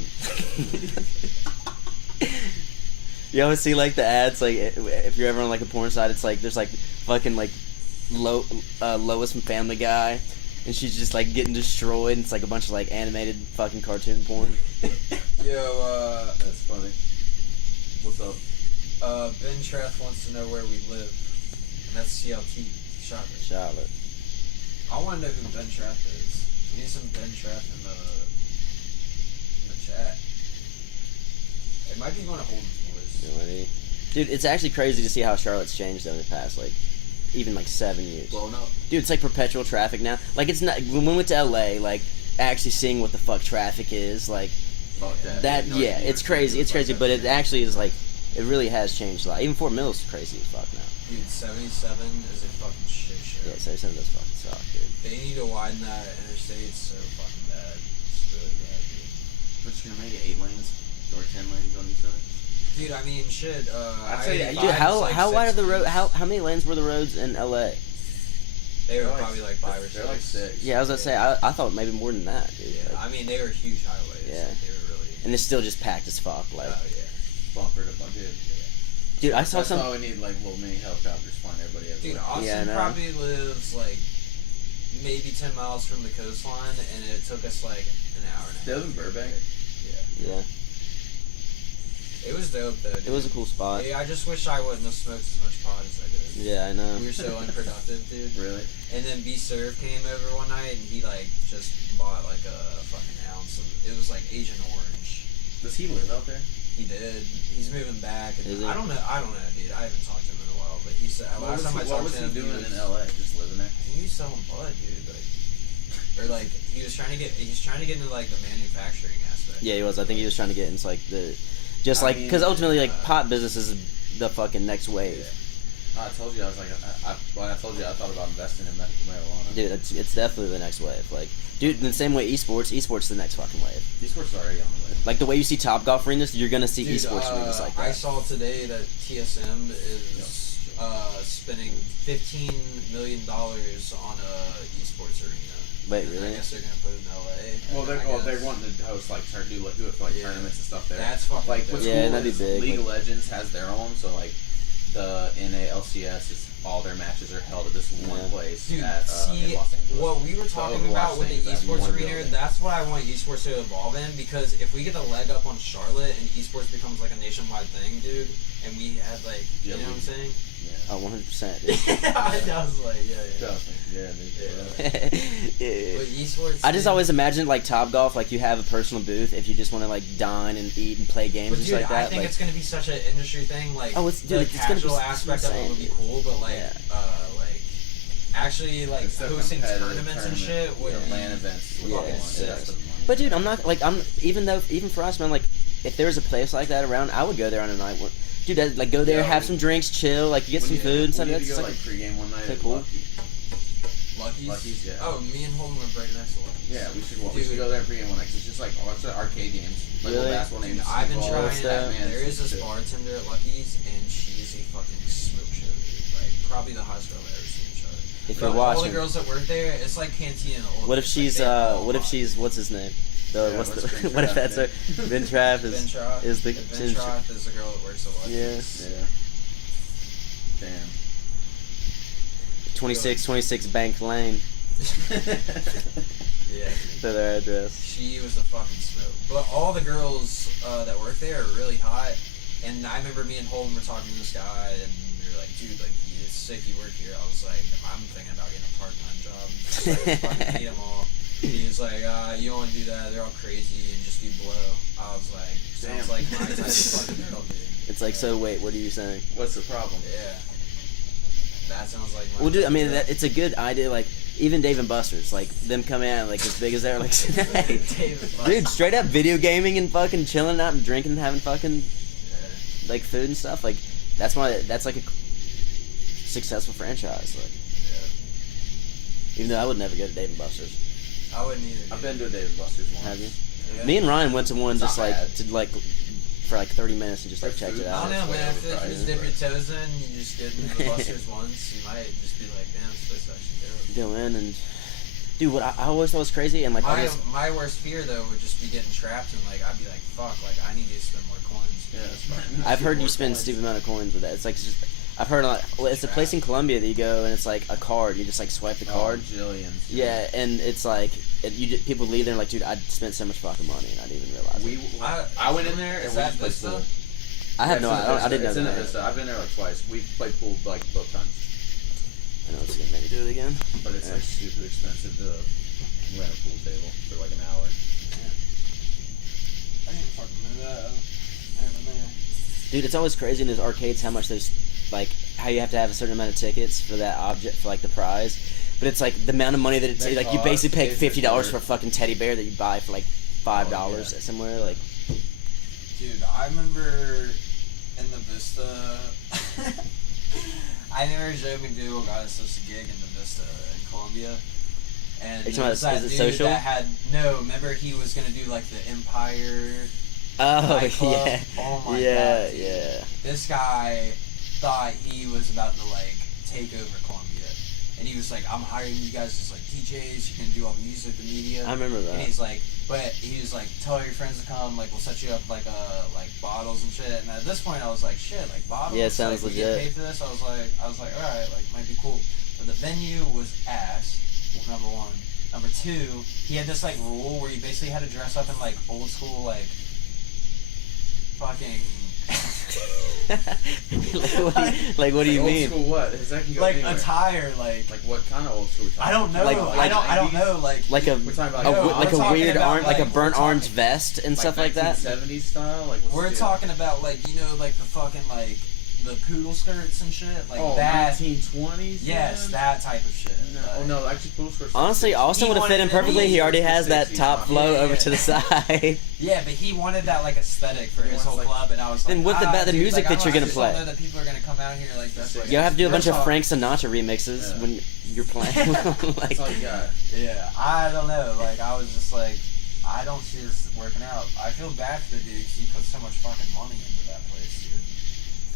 You always see like the ads like if you're ever on like a porn site, it's like there's like fucking like Lois from Family Guy, and she's just like getting destroyed. And it's like a bunch of like animated fucking cartoon porn. Yo, That's funny. What's up? Ben Treff wants to know where we live, and that's CLT Charlotte. Charlotte. I want to know who Ben Treff is. We need some Ben Treff in the chat. It might be one of Holden's boys. No idea. Dude, it's actually crazy to see how Charlotte's changed over the past like even like 7 years. Blown up. Dude, it's like perpetual traffic now. Like it's not when we went to LA, like actually seeing what the fuck traffic is, like Fuck that. that. I had no Yeah, idea it's what crazy. It's fuck crazy, that but it is. actually is like it really has changed a lot. Even Fort Mill is crazy as fuck now. Dude, 77 is a fucking shit show. Yeah, so some of those fucking suck, dude. They need to widen that interstate so fucking bad. It's really bad, dude. But you're gonna make it 8 lanes or 10 lanes on each side. Dude, I mean, shit. I'd say I-85 Dude, how is like how wide are 6 the road? lanes. How many lanes were the roads in LA? They were They're probably like 5 or 6. They're like 6. Yeah, I was gonna say I thought maybe more than that, dude. Yeah, Like, I mean, they were huge highways. Yeah. They were really. and it's still just packed as fuck. Like, Oh yeah. Bumper to bumper. dude, I saw That's some. why we need like little mini helicopters flying everybody Dude, everywhere. Austin Yeah, I know. probably lives like maybe 10 miles from the coastline, and it took us like an hour and a They half. live in Burbank. Yeah. Yeah, It was dope though. Dude. it was a cool spot. Yeah, I just wish I wouldn't have smoked as much pot as I did. Yeah, I know. We were so unproductive, dude. Really? And then B Serve came over one night, and he like just bought like a fucking ounce of. It was like Asian orange. Does he live out there? He did. He's moving back. And Is he? I don't know, dude. I haven't talked to him in a while, but he said What last time I was talked to he him, doing was, in LA? Just living there? I think he was selling bud, dude. Like, or like he's trying to get into like the manufacturing aspect. Yeah, he was. I think he was trying to get into like the, just I like mean, because ultimately like pot business is the fucking next wave. I told you I was like, when I told you I thought about investing in medical marijuana. Dude, it's definitely the next wave. Like, dude, in the same way esports is the next fucking wave. Esports are already on the way. Like the way you see Top Golf arenas, you're gonna see Dude, esports arenas like I that. saw today that TSM is spending $15 million on a esports arena. Wait, And really? I guess they're gonna put it in LA. Well, I they're guess. wanting to host like do it for like Yeah. tournaments and stuff there. That's fucking Like dope. what's Yeah, cool that'd be is big, League like- of Legends has their own, so like the NA LCS is all their matches are held at this one Yeah. place Dude, in Los Angeles. what we were talking Overwatch about with thing the is that esports one arena, building. that's what I want esports to evolve in, because if we get the leg up on Charlotte and esports becomes like a nationwide thing, dude, and we had like, you Yeah, know what I'm saying? Yeah. Oh, 100%. I was like, yeah. Trust me. Yeah, dude. Yeah. But esports. I just dude, always imagined like Top Golf, like you have a personal booth if you just want to like dine and eat and play games But and dude, stuff like I that. think Like, it's gonna be such an industry thing. Like, Oh, it's- dude, the it's gonna be casual s- aspect of it insane, would be dude. cool, but like, Yeah. like actually like Instead of hosting competitive tournaments and tournament, shit would you know, be LAN events would Yeah, be it's one. sick. That's the money. but dude, I'm not like even for us, man. Like, if there was a place like that around, I would go there on a night. Dude, like go there, Yeah, have we- some drinks, chill, like you get some food and stuff. We need That's to go like, like pregame one night so at cool. Lucky. Lucky's. Yeah. Oh, me and Holden were right next to Lucky's. Yeah, we should Dude. go there and pregame one night. 'Cause it's just like a bunch of arcade games, like Really? little basketball Dude, names. I've been T-ball, trying. Batman, There is this shit. bartender at Lucky's, and she's a fucking smoke show, dude. Like probably the hottest girl I've ever seen in Charlotte. if But you're all the watching, girls that work there, it's like Cantina. what if she's what's his name? Yeah, What's what's the, Ben what if Traff, that's her? man? Ben Traff is Ventra is the Ventra is the girl that works at Lucky's. Yeah. Yeah. Damn. 2626 Bank Lane. Yeah. For their address. She was a fucking smoke. But all the girls that work there are really hot. And I remember me and Holden were talking to this guy, and we were like, dude, like, it's sick you work here. I was like, I'm thinking about getting a part-time job. So I fucking meet them all. He was like, you don't want to do that. They're all crazy and just do blow. I was like, sounds Damn. like my type of fucking girl, dude. It's like, so wait, what are you saying? What's the problem? Yeah. That sounds like my Well, dude, I type mean, of that, girl. it's a good idea. Like, even Dave and Buster's, like, them coming out, like, as big as they're, like, hey, David dude, straight up video gaming and fucking chilling out and drinking and having fucking, Yeah. like, food and stuff. Like, that's like a successful franchise. Like, Yeah. even though I would never go to Dave and Buster's. I wouldn't either. I've been to a David Buster's once. Have you? Yeah. Me and Ryan went to one It's just, not like, bad. for, like, 30 minutes and just, like, For checked food, it I out. don't know, It's way man. I feel like you overpriced, just dip your but- toes in, you just get into the Busters once, you might just be like, damn, this place actually dope. Go in and, dude, what I always thought was crazy, and, like, all this, My worst fear, though, would just be getting trapped and, like, I'd be like, fuck, like, I need to spend more coins. Yeah, that's fine. I've heard you More spend a coins. stupid amount of coins with that. It's like, it's just, I've heard, like, well, it's a place in Colombia that you go and it's like a card. You just like swipe the card. Oh, jillions. Yeah, and it's like people leave there and like, dude, I spent so much fucking money and I didn't even realize it. I went in there and Is we that just played Vista? pool. I had no, I didn't know It's in the that. Vista. I've been there like twice. We played pool like both times, I know it's gonna make me do it again. but it's like super expensive to rent a pool table for like an hour. I didn't fucking know that. I never knew. Dude, it's always crazy in those arcades how much those, like, how you have to have a certain amount of tickets for that object, for like the prize. But it's like the amount of money that it's That like you cost basically pay is $50 worth- for a fucking teddy bear that you buy for like $5 Oh, yeah. somewhere. Like, Dude, I remember in the Vista. I remember Joe McDougal got us this gig in the Vista in Columbia. And Are you there talking was about- that is it dude social? that had no. Remember, he was gonna do like the Empire. oh nightclub. yeah, Oh my yeah, god. Dude. yeah. This guy thought he was about to like take over Columbia, and he was like, "I'm hiring you guys as like DJs. You can do all the music, the media." I remember And that. he's like, but he was like, tell your friends to come, like, we'll set you up, like bottles and shit. And at this point, I was like, shit, like, bottles? Yeah, it sounds like, we legit. get paid for this? I was like, alright, like, might be cool. But the venue was ass, number one. Number two, he had this, like, rule where you basically had to dress up in, like, old school, like, fucking... like what do you old mean? school what? That can go like, anywhere. attire, like... Like what kind of old school? I don't know. Like- I don't know, like... Like a We're talking about No, like I'm a talking weird about, orange, like a like, burnt we're orange talking- vest and stuff like that. 1970s style. Like what's We're the deal? talking about, like, you know, like, the fucking, like, the poodle skirts and shit, like, Oh, that... 1920s. Yes, man? that type of shit. No, Like, oh no, actually, pool skirts. Honestly, Austin He would have fit in wanted to perfectly. be- He already has that 60s, top flow yeah, over yeah. to the side. Yeah, but he wanted that like aesthetic for He his wants, whole like- club, and I was like, Then what about the dude, music like, that you're I gonna just play? don't know that people are gonna come out here like that's like. You have to do a bunch of Real Frank Sinatra remixes Yeah. when you're playing. like, That's all you got. Yeah, I don't know. Like I was just like, I don't see this working out. I feel bad for the dude 'cause he put so much fucking money into that place, dude.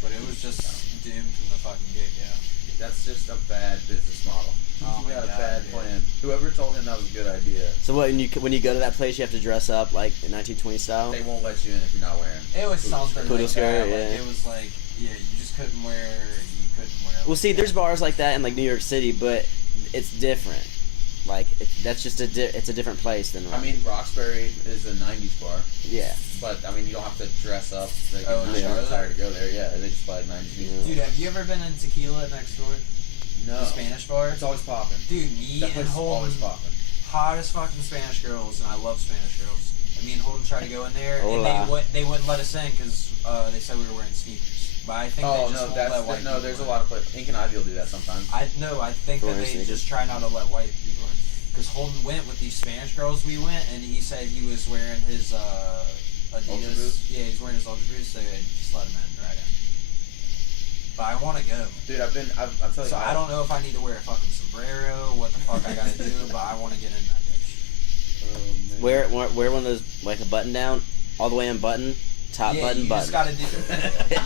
But it was just doomed from the fucking get-go. That's just a bad business model. Oh He my got a God, bad dude. plan. Whoever told him that was a good idea, So what? When you go to that place, you have to dress up like in 1920 style. they won't let you in if you're not wearing. It was something Poodle like skirt, that. Like, yeah. it was like, yeah, you just couldn't wear. Well, see, there's bars like that in like New York City, but it's different. Like that's just it's a different place than. I mean, Roxbury is a '90s bar, yeah. but I mean, you don't have to dress up. Like, Oh, you're yeah. not tired to go there. Yeah, they just play '90s music. Dude, have you ever been in Tequila next door? No, The Spanish bar? it's always popping. Dude, me That and place is always Holden, popping. hottest fucking Spanish girls, and I love Spanish girls. And me and Holden tried to go in there, Hola. and they wouldn't let us in because they said we were wearing sneakers. But I think Oh they just no, won't let white people there's a in. lot of places. Ink and Ivy will do that sometimes. I think that Wearing they sneakers. just try not to let white people in. Because Holden went with these Spanish girls. We went, and he said he was wearing his Ultra Adidas. Boost? Yeah, he's wearing his Ultra Boost, so they just let him in right in. But I want to go. Dude, I'll tell you. So I don't know if I need to wear a fucking sombrero, what the fuck I gotta do, but I want to get in that bitch. Oh, man. Wear one of those like a button down, all the way unbuttoned, top Yeah, button you button. just gotta do.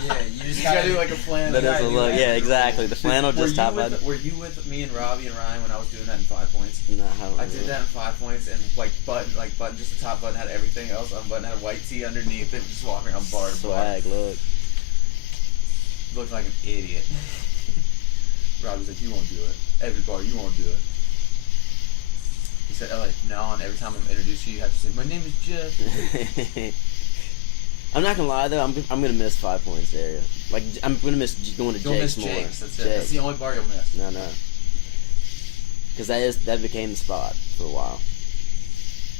Yeah, you just You gotta, gotta do like a flannel. That Yeah, doesn't you look. gotta Yeah, do- exactly. The flannel Were just you top with- button. Were you with me and Robbie and Ryan when I was doing that in 5 points? No, I did that in 5 points and button, just the top button had everything else unbuttoned, had a white tee underneath it, just walking around bar to bar. Swag. Look. Looked like an idiot. Robbie's like, you won't do it. Every bar, you won't do it. He said, oh, like, no, and every time I'm introduced you have to say, my name is Jeff. I'm not gonna lie though. I'm gonna miss 5 points area. Like I'm gonna miss going to You'll miss Jake's more. Jake's, that's it. Jake's. That's the only bar you'll miss. No. Because that became the spot for a while.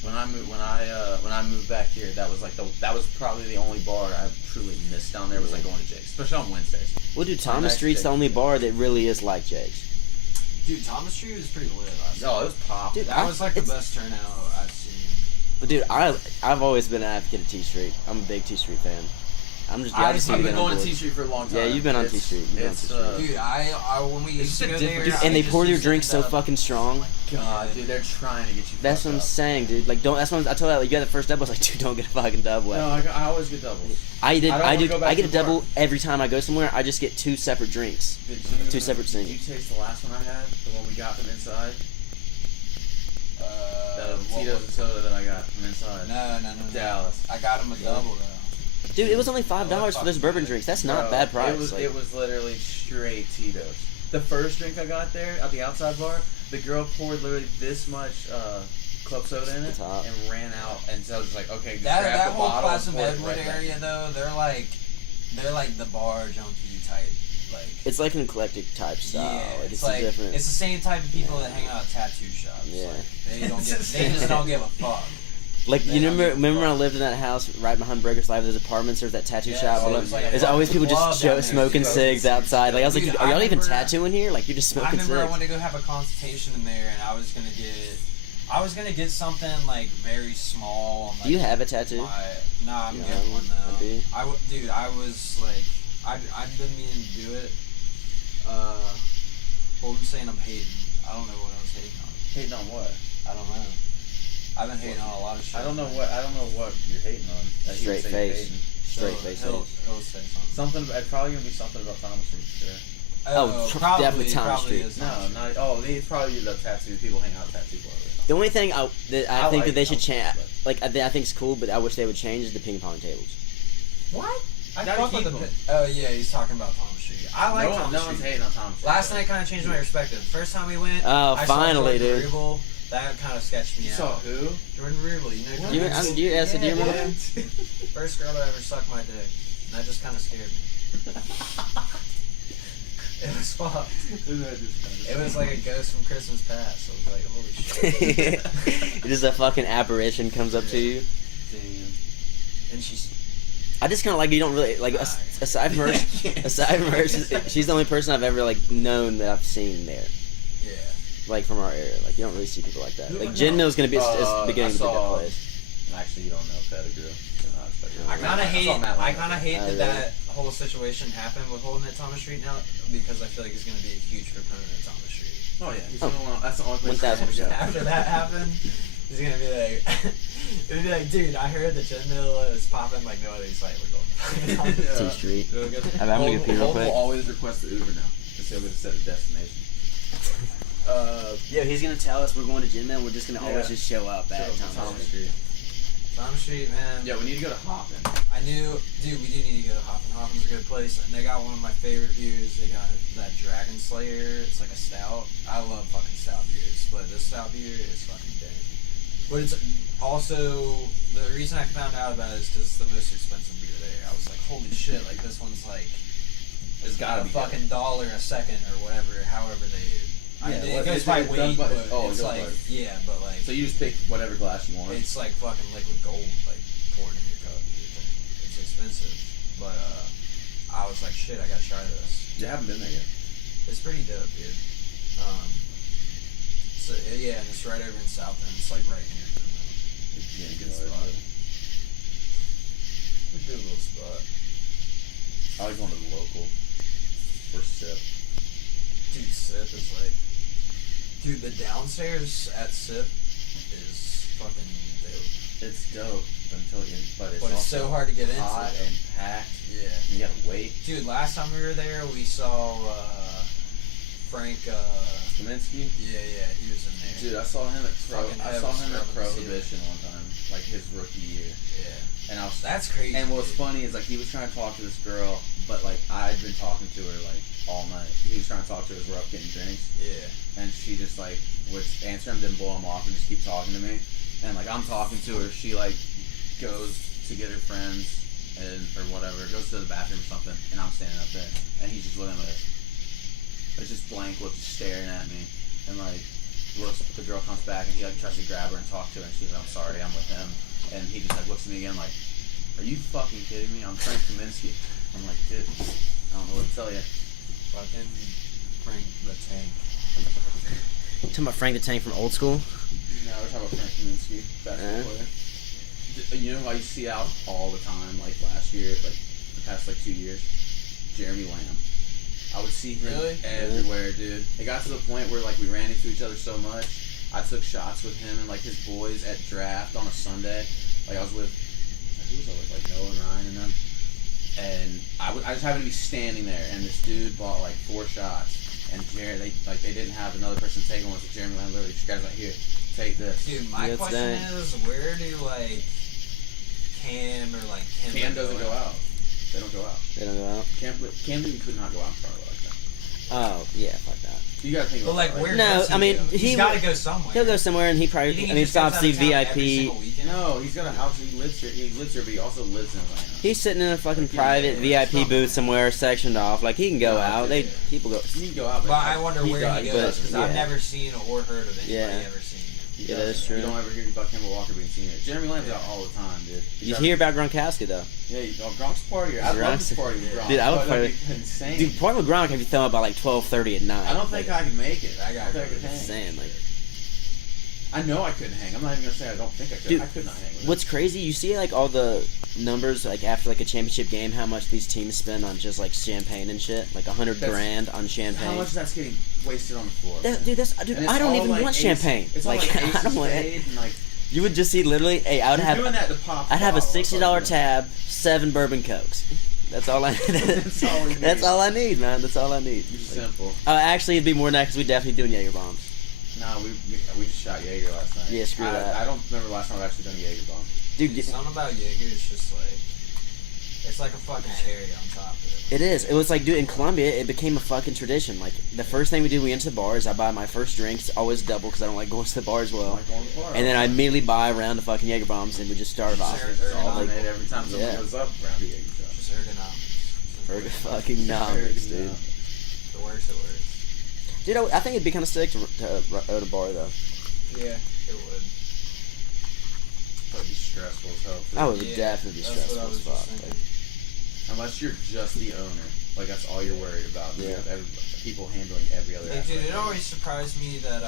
When I moved back here, that was probably the only bar I truly missed down there was like going to Jake's, especially on Wednesdays. Well, dude, Nice Thomas Street's the Jake. only bar that really is like Jake's. Dude, Thomas Street was pretty lit last night. Oh, it was popping. Dude, That was like the it's- best turnout I've seen. But dude, I've always been an advocate of T Street. I'm a big T Street fan. I'm just. I've I just been need to I've been get on going to board. T Street for a long time. Yeah, you've been on It's- T Street. You've been on It's, T Street. Dude, I when we It's used to a go different- there, Dude, I And they just pour their used to drinks so end up- fucking strong. God, dude, they're trying to get you. That's fucked what I'm up. saying, dude. Like, don't. That's what I told you. Like, you got the first double. I was like, dude, don't get a fucking double. No, I always get doubles. I did. I don't I wanna do. go back I get to a the bar. double every time I go somewhere. I just get 2 separate drinks. Did you, 2 separate Did you things. taste the last one I had? The one we got from inside? The what Tito's and was- soda that I got from inside. No. Dallas. I got him a double though. Dude, it was only $5 for those bourbon Fuck. drinks. That's not Bro, bad price. It was, like, it was literally straight Tito's. The first drink I got there at the outside bar, the girl poured literally this much club soda in it That's hot. and ran out. And so I was just like, okay, just That grab that the whole bottle Plaza and pour it Edward right back. area though, they're like the bar junkie type. Like it's like an eclectic type style. yeah, like, it's a like different. it's the same type of people that hang out at tattoo shops. Yeah. Like, they don't It's give, the they just same. don't give a fuck. Like They you don't give a remember when I fuck. lived in that house right behind Breakers Live? There's apartments. There's that tattoo Yeah, shop. so below. it's like a There's always people club just down there, smoking too. cigs outside. Like I was like, Dude, are y'all I even remember- tattooing here? Like you're just I smoking remember I cigs. went to go have a consultation in there, and I was gonna get something like very small. And, like, Do you have a tattoo? Nah, I'm Yeah, getting one though. do you? Dude, I was like, I've been meaning to do it. Holden saying I'm hating. I don't know what I was hating on. Hating on what? I don't know. I've been hating on a lot of shit. I don't know what you're hating on. That he would Straight say you're face. hating. Straight face. He'll say something. Something. It's probably gonna be something about Thomas Street. Sure. Oh, definitely Thomas Street. Is No, Thomas not. Oh, it's probably the tattoo. People hang out at tattoo parlors. The only thing I think I like that they should Thomas change, Street, like I think it's cool, but I wish they would change is the ping pong tables. What? I Gotta fuck with keep the him. Oh yeah, he's talking about Thomas Street. I like Thomas no Street. one's hating on Thomas Street. Last night kind of changed my perspective. First time we went, Oh, I finally, saw Jordan dude. Rubel. That kind of sketched me You out. saw who? Jordan Rubel, you know. Do you, Jordan Rubel? do you, do you remember? Yeah. First girl to ever suck my dick. And that just kind of scared me. It was fucked. It was like a ghost from Christmas past. I was like, holy shit. Just a fucking apparition comes up to you. Damn. And she's I just kind of like you don't really like aside from her, she's the only person I've ever like known that I've seen there, yeah. like from our area. Like you don't really see people like that. Who- Like Gin Mill's gonna be is beginning to be I that saw- place. Actually, you don't know Pettigrew. I kind of hate. I kind of hate Oh, that really? that whole situation happened with Holden at Thomas Street now because I feel like he's going to be a huge proponent of Thomas Street. Oh yeah, he's Oh. gonna want, that's the only place. 1000%. After that happened, He's gonna be like, he'll be like, dude, I heard the gym mill is popping. Like, no, he's like, we're going. T Street. Go get I'm gonna go pee real Holden quick. will always request the Uber now. Because he'll get to set a destination. Yeah, he's gonna tell us we're going to gym, and we're just gonna always just show up at So, Thomas Thomas Street. Street. Thomas Street, man. Yeah, we need to go to Hoppin. I knew, dude, we do need to go to Hoppin. Hoppin's a good place, and they got one of my favorite beers. They got that Dragon Slayer. It's like a stout. I love fucking stout beers, but this stout beer is fucking dead. But it's also, the reason I found out about it is because it's the most expensive beer there. I was like, holy shit, like this one's like It's gotta a be fucking $1 a second or whatever, however they. Yeah, it goes it's by done weight, by- but oh, it's it goes like, by- yeah, but like, So you just pick whatever glass you want. it's like fucking liquid gold, like pouring in your cup. It's expensive, but I was like, shit, I gotta try this. You haven't been there yet. It's pretty dope, dude. So yeah, and it's right over in South End. It's like right near the Yeah, good spot. A good little spot. I like going to the local for sip. Dude, Sip is like, dude, the downstairs at Sip is fucking dope. It's dope until you, but it's But it's also so hard to get into. hot and packed. Yeah. You gotta wait. Dude, last time we were there, we saw Frank. Kaminsky. Yeah, he was in there. Dude, I saw him at Fucking Prohibition one time, like his rookie year, Yeah, and I was. that's crazy. And what's dude. funny is like he was trying to talk to this girl, but like I'd been talking to her like all night. He was trying to talk to her as we're up getting drinks, Yeah. and she just like would answer him, didn't blow him off, and just keep talking to me. And like I'm talking to her, she like goes to get her friends and or whatever, goes to the bathroom or something, and I'm standing up there, and he's just looking at it. It's just blank look, just staring at me, and like looks. The girl comes back, and he like tries to grab her and talk to her, and she's like, "I'm sorry, I'm with him." And he just like looks at me again, like, "Are you fucking kidding me? I'm Frank Kaminsky." I'm like, "Dude, I don't know what to tell you." Fucking Frank the Tank. You talking about Frank the Tank from Old School? Now we're talking about Frank Kaminsky, basketball player. You know who I used to see out all the time, like last year, like the past like 2 years? Jeremy Lamb. I would see him Really? everywhere, dude. It got to the point where like we ran into each other so much. I took shots with him and like his boys at draft on a Sunday. Like I was with, who was I with? Like Noah and Ryan and them. And I just happened to be standing there, and this dude bought like 4 shots. And Jerry, they didn't have another person to take one. So Jeremy Lamb literally, this guy's like, "Here, take this." Dude, my That's question dang. is, where do like Cam or like Kim Cam doesn't go out. They don't go out. They don't go out. Cam Newton could not go out in Charlotte like that. Oh yeah, fuck that. You gotta think But about like, that. where? No, does he I mean, go? he He's gotta go somewhere. He'll go somewhere, and he You probably. think I he mean, just goes it's out of obviously town every VIP. single weekend? No, he's got a house. He lives here. He lives here, but he also lives in Atlanta. He's sitting in a fucking Yeah, private yeah, VIP booth somewhere, sectioned off. Like he can go No, out. yeah. People go. He can go out, But I wonder he where does, he but- goes because I've yeah. never seen or heard of anybody Yeah. ever seen him. He Yeah, does. that's true. You don't ever hear about Kemba Walker being seen here. Jeremy Lamb's out all the time, dude. You hear about Gronkowski though, Yeah, Gronk's party. I love this Gronk's- party with Gronk. Dude, I would But that'd party- be insane. dude. Point with Gronk if you throw up by like 12:30 at night. I don't think I could make it. I I got don't think I could hang. Saying like, I know I couldn't hang. I'm not even gonna say I don't think I could. Dude, I could not hang with him. what's crazy? You see like all the numbers like after like a championship game, how much these teams spend on just like champagne and shit, like $100 That's- grand on How champagne. much that's getting wasted on the floor? That, dude, And it's I don't all, even like, want Ace- champagne. It's all like I Ace's don't want it. Fade and like You would just see literally. Hey, I would you're have. doing that to pop. I'd have a bottle, $60 fucking- tab, 7 bourbon cokes. That's all I. That's all we need. That's all I need, man. That's all I need. Simple. Actually, it'd be more than that because we definitely doing Jaeger bombs. Nah, we just shot Jaeger last night. Yeah, screw that. I don't remember last time I've actually done a Jaeger bomb. Dude, Something about Jaeger is just like it's like a fucking cherry on top of it. it is. It was like, dude, in Colombia, it became a fucking tradition. Like the first thing we do, we went to the bars. I buy my first drinks, always double because I don't like going to the bar as well. Like on the bar. And then I immediately buy a round of fucking Jaeger bombs, and we just started off. It's all Like, I made every time someone Yeah. goes up around the Jaeger shot. Just ergonomics. For fucking knowledge, dude. The worst it works. Dude, I think it'd be kind of sick to own a bar though. Yeah, it would. That'd be stressful as hell. too. I would Yeah, definitely be that's stressful what I was as just fuck. thinking. Like, Unless you're just the owner, like that's all you're worried about. Yeah. People handling every other. Hey, dude, aspect it of always surprised me that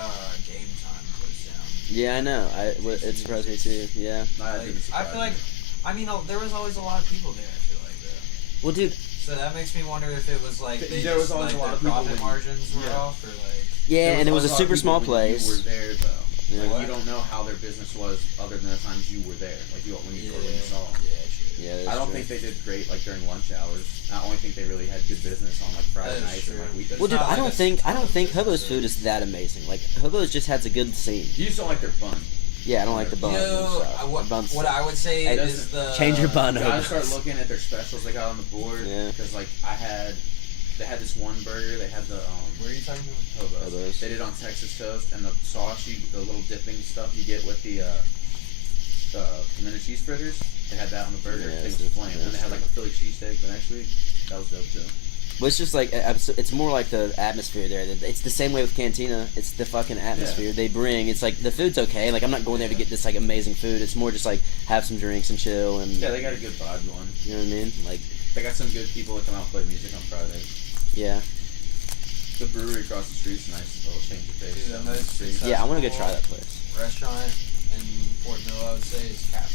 Game Time closed down. yeah, I know. It surprised me too. Yeah. That Like, didn't I surprise feel like, me. I mean, there was always a lot of people there. I feel like though. Well, dude. So that makes me wonder if it was like they There was just, always like, a lot their of people profit when- margins were yeah. off, or like. Yeah, There and it was a lot of super people small when place. You were there though. Yeah. Like, you don't know how their business was other than the times you were there. Like when you saw them. Yeah, Yeah, I don't true. think they did great like during lunch hours. I only think they really had good business on like Friday That is nights and true. like weekends. Well, dude, not I like don't a think ton of Hobo's business. food is that amazing. Like Hobo's just has a good scene. You just don't like their bun. Yeah, I don't like the You bun. know, what I would say Hey, is the change your bun. You gotta Hobo's. start looking at their specials they got on the board. Yeah. Because like they had this one burger. They had the Where are you talking about? Hobo's. Hobo's. They did it on Texas toast and the sauce, the little dipping stuff you get with the pimento cheese fritters. They had that on the burger. Yeah, It was that's- flame. And they had like a Philly cheesesteak the next week. That was dope too. But it's just like it's more like the atmosphere there. It's the same way with Cantina. It's the fucking atmosphere they bring. It's like the food's okay. Like I'm not going there to get this like amazing food. It's more just like have some drinks and chill and Yeah, they got a good vibe going. you know what I mean. Like They got some good people that come out and play music on Fridays. yeah, The brewery across the street's nice. A little change of pace. Dude, down the the most street. successful yeah. I want to go try that place. restaurant in Fort Mill, I would say, is Capstone.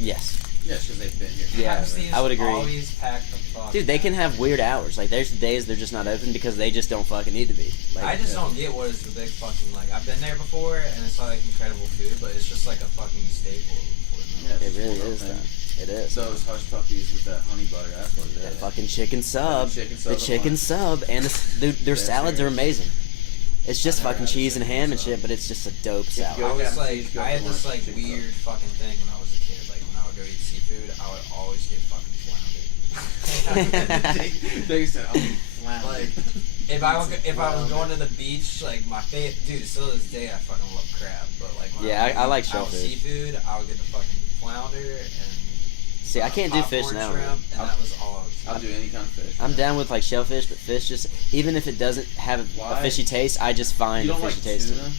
Yes, Yeah, it's because they've been here. Yeah, Capstone I would agree. always packed the fuck. dude. They can out. have weird hours. Like there's days they're just not open because they just don't fucking need to be. Like I just don't get what is the big fucking like. I've been there before and it's like incredible food, but it's just like a fucking staple. of Fort Mill. Yeah. it really Well, is. man. Though. It is. Those hush puppies with that honey butter. That's what it That is. fucking chicken sub. Chicken The sub chicken at sub and their That's salads are serious. amazing. It's just I never fucking had a cheese and chicken ham and sub. shit, but it's just a dope you salad. go- I was Yeah, like, please go I had for this lunch, like chicken sub. weird fucking thing when I was a kid. Like when I would go eat seafood, I would always get fucking flounder. They said, "I'm flounder." Like, if I was going to the beach, like my favorite, dude, still to this day I fucking love crab. But like, when Yeah, I like I was shellfish. seafood, I would get the fucking flounder and See, I can't do fish popcorn now. shrimp, man. and that was all. I'll do any kind of fish. I'm man. down with like shellfish, but fish just even if it doesn't have a Why? fishy taste, I just find You a don't fishy like taste. tuna? to it.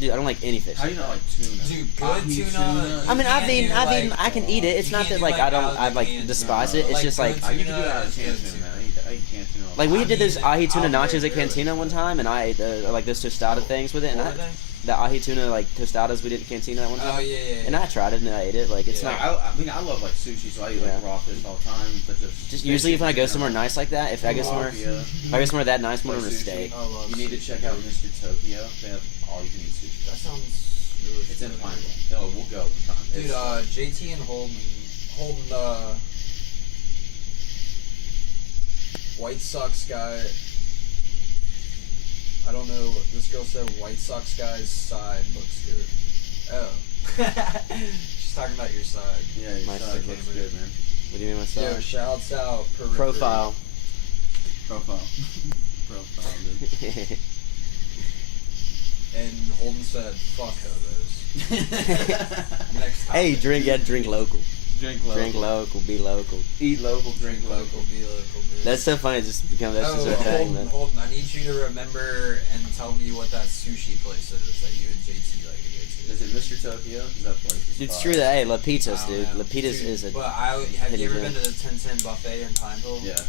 Dude, I don't like any fish. How do you not like tuna? Dude, good Ahi tuna. I mean, I've can't eaten, do, I've eaten, like, I can eat it. It's you not can't that do, like I don't, out of I the like can despise tuna. it. It's Like, just like good I used to do tuna that out of is can good tuna, tuna. man. I eat canned tuna. all the like we time. did those ahi tuna I'll nachos very at Cantina rarely one do it. time, and I ate like those tostada things with it, and What I, were they? the ahi tuna like tostadas we did at Cantina that one time. Oh yeah, yeah. And I tried it and I ate it. Like it's Yeah. Like, not. I mean, I love like sushi, so I eat like Yeah. raw fish all the time. But Just usually if I go somewhere nice like that, if I go somewhere, Tilapia, if I go somewhere that nice, I'm like gonna order a sushi. steak. I love You need to sushi. check out Mr. Tokyo. They have all you can eat sushi. That sounds really. It's in good. Pineville. No, we'll go. It's fine. Dude, It's- JT and Holden, White Sox guy. I don't know. This girl said White Sox guy's side looks good. Oh, she's talking about your side. yeah, your my side second looks image. good, man. What do you mean my Yo, style? shouts out Periphery. Profile. Profile. Profile, dude. And Holden said, "Fuck hobos." Next time. Hey, drink local. Drink local. Drink local, be local. Eat local, drink local. Be local, man. That's so funny. It's just become that's just a thing. Holden, Man. Holden, I need you to remember and tell me what that sushi place is that you and JT like to go to. Is it Mr. Tokyo? Is that place? is It's fire. true that hey, I Lapitas, don't dude. know. Lapitas Dude, is a. But have hidden you ever gem. been to the 1010 buffet in Pineville? Yeah.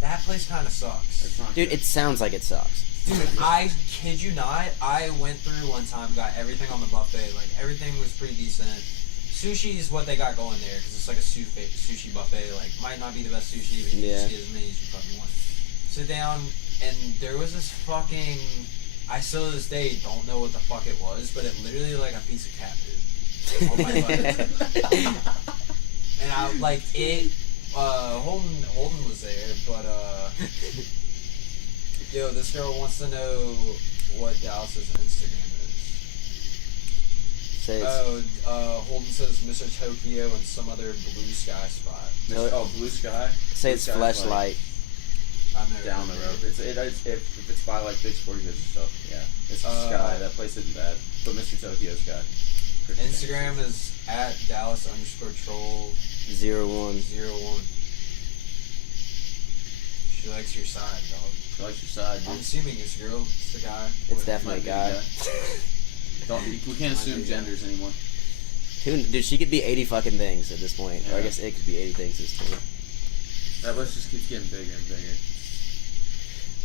That place kind of sucks. It's not Dude, good. it sounds like it sucks. Dude, I kid you not. I went through one time, got everything on the buffet. Like everything was pretty decent. Sushi is what they got going there because it's like a sushi buffet. Like might not be the best sushi, but you Yeah. just get as many as you fucking want. Sit down, and there was this fucking. I still to this day don't know what the fuck it was, but it literally like a piece of cat food on my butt. And I like it. Holden was there, but yo, this girl wants to know what Dallas's Instagram is. Say it's, Holden says Mr. Tokyo and some other blue sky spot. Oh, Blue Sky? say Blue it's Sky's, like, flashlight. I'm never down the been road. there. If it's by like big sporting goods and stuff, yeah. It's Sky. That place isn't bad. But Mr. Tokyo's got Instagram is at Dallas_troll01. 01. She likes your side, dog. She likes your side, I'm dude. assuming it's a girl. It's a guy. It's Whatever. definitely a Might be guy. We can't assume genders anymore. Dude, she could be 80 fucking things at this point. Or I Yeah. guess it could be 80 things at this point. That list just keeps getting bigger and bigger.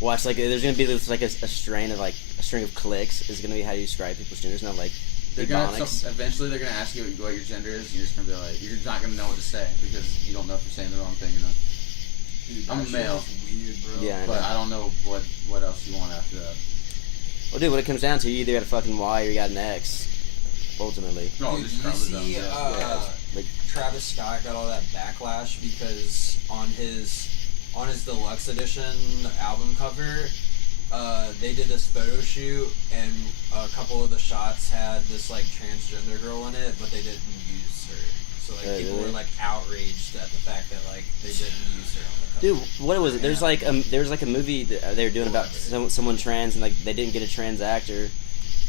Watch, like, there's gonna be this, like, a string of clicks is gonna be how you describe people's genders, not like They're ebonics. eventually they're gonna ask you what your gender is. You're just gonna be like, you're not gonna know what to say because you don't know if you're saying the wrong thing or not. Dude, I'm that a shit male. is weird, bro. Yeah, I But know. I don't know what else you want after that. Well, dude, when it comes down to it, you either got a fucking Y or you got an X. Ultimately. No, Dude, just you chromosomes. see, Yeah. Like, Travis Scott got all that backlash because on his deluxe edition album cover, they did this photo shoot and a couple of the shots had this like transgender girl in it, but they didn't use her. So like people really? were like outraged at the fact that like they didn't use her on the cover. dude, what was it? There's like a movie that they were doing about someone trans and like they didn't get a trans actor,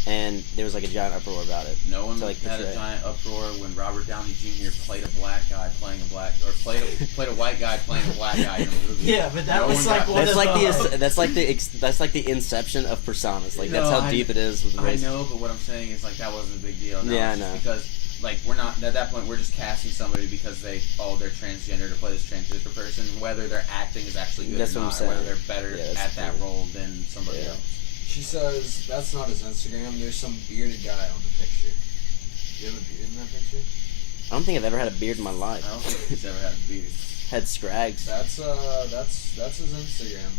and there was like a giant uproar about it. No one So, like, had a portray- giant uproar when Robert Downey Jr. played a black guy playing a black, or played a white guy playing a black guy in a movie. Yeah, but that No was one like got- one That's of like the that's like the inception of personas. Like that's No, how deep it is with I race. know, but what I'm saying is like that wasn't a big deal. No, Yeah, I it's just know. Because like we're not at that point. We're just casting somebody because they're transgender to play this transgender person. Whether their acting is actually good That's or what I'm not, or saying. whether they're better Yeah, that's at the that thing. role than somebody Yeah. else. She says that's not his Instagram. There's some bearded guy on the picture. Do you have a beard in that picture? I don't think I've ever had a beard in my life. I don't think he's ever had a beard. Had scrags. That's his Instagram.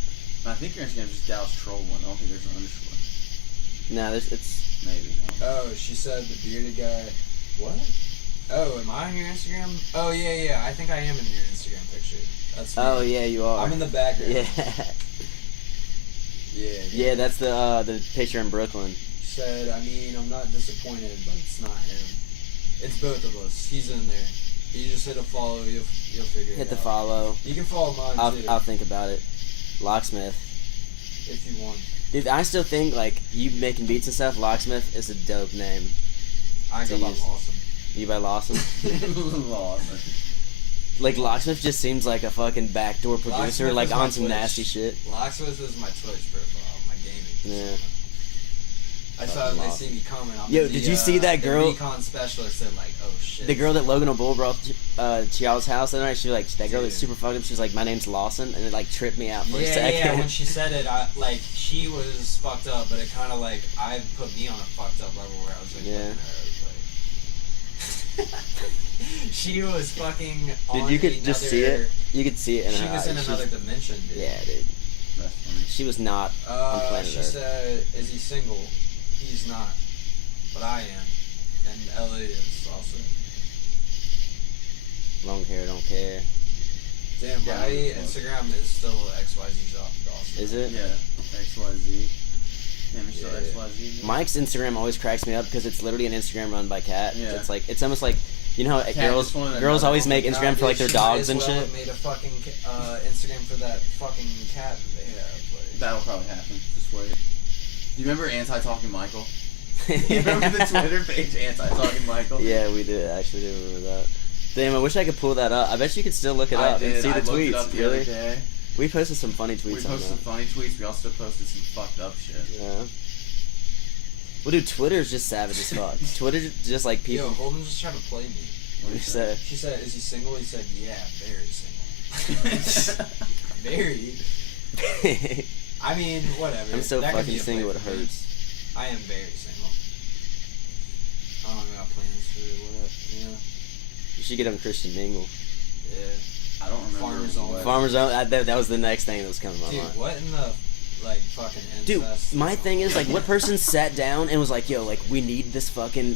And I think your Instagram is just Dallas Troll one. I don't think there's an underscore. No, it's Maybe. I don't know. Oh, she said the bearded guy. What? Oh, am I on your Instagram? Oh yeah. I think I am in your Instagram picture. That's me. oh yeah, you are. I'm in the background. yeah, Yeah. yeah. That's the picture in Brooklyn. She said, I mean, I'm not disappointed, but it's not him. It's both of us. He's in there. You just hit a follow. You'll figure it out. Hit the follow. You can follow mine too I'll think about it. Locksmith. if you want. Dude, I still think like you making beats and stuff. Locksmith is a dope name. I go by Use. Lawson. You by Lawson? Lawson. Like Locksmith just seems like a fucking backdoor producer, Locksmith like is my on some Twitch. nasty shit. Locksmith is my Twitch profile, my gaming. Yeah. persona. I saw Fucking they awesome. see me coming. I'm Yo, the, did you see that the girl- recon specialist and like, oh shit. The girl that Logan O'Bull brought to Chiao's house that night, she was like, that girl Dude. that's super fucked up, she was like, my name's Lawson, and it like tripped me out for a Yeah, second. yeah. When she said it, I like she was fucked up, but it kind of like I put me on a fucked up level where I was like, Yeah. looking at her, I was like, she was fucking. Dude, on you could just see it. You could see it in She her was in eyes. another dimension, dude. Yeah, dude. That's funny. She was not on planet She Earth. said, "Is he single? He's not, but I am." And Ellie is also. Long hair, don't care. Damn, Yeah, my it was. Instagram is still XYZ Dawson. Is it? Yeah. XYZ. Damn, you're still Yeah. XYZ. Mike's Instagram always cracks me up because it's literally an Instagram run by Kat. Yeah. It's like, it's almost like, you know how Kat girls just wanted girls another always one. make Instagram for like their dogs and She shit. might as well have made a fucking Instagram for that fucking cat they have. Like. That'll probably happen. Just wait. You remember Anti-Talking Michael? You remember the Twitter page Anti-Talking Michael? Yeah, we did. I actually do remember that. Damn, I wish I could pull that up. I bet you could still look it I up did. and see I the looked tweets. it up the really? other day. We posted some funny tweets We on posted some that. funny tweets. We also posted some fucked up shit. Yeah. Well, dude, Twitter's just savage as fuck. Twitter's just like Yo, people. Holden's just trying to play me. What do you say? She said, "Is he single?" He said, "Yeah, very single." Very. I mean, whatever. I'm so That could fucking be a single it play for me. hurts. I am very single. I don't got plans for what, you know. You should get on Christian Mingle. Yeah. I don't remember. Farmers Only. what- Farmers Own. That was the next thing that was coming to my Dude, mind. what in the like fucking Dude, incest? my thing is like, what person sat down and was like, "Yo, like we need this fucking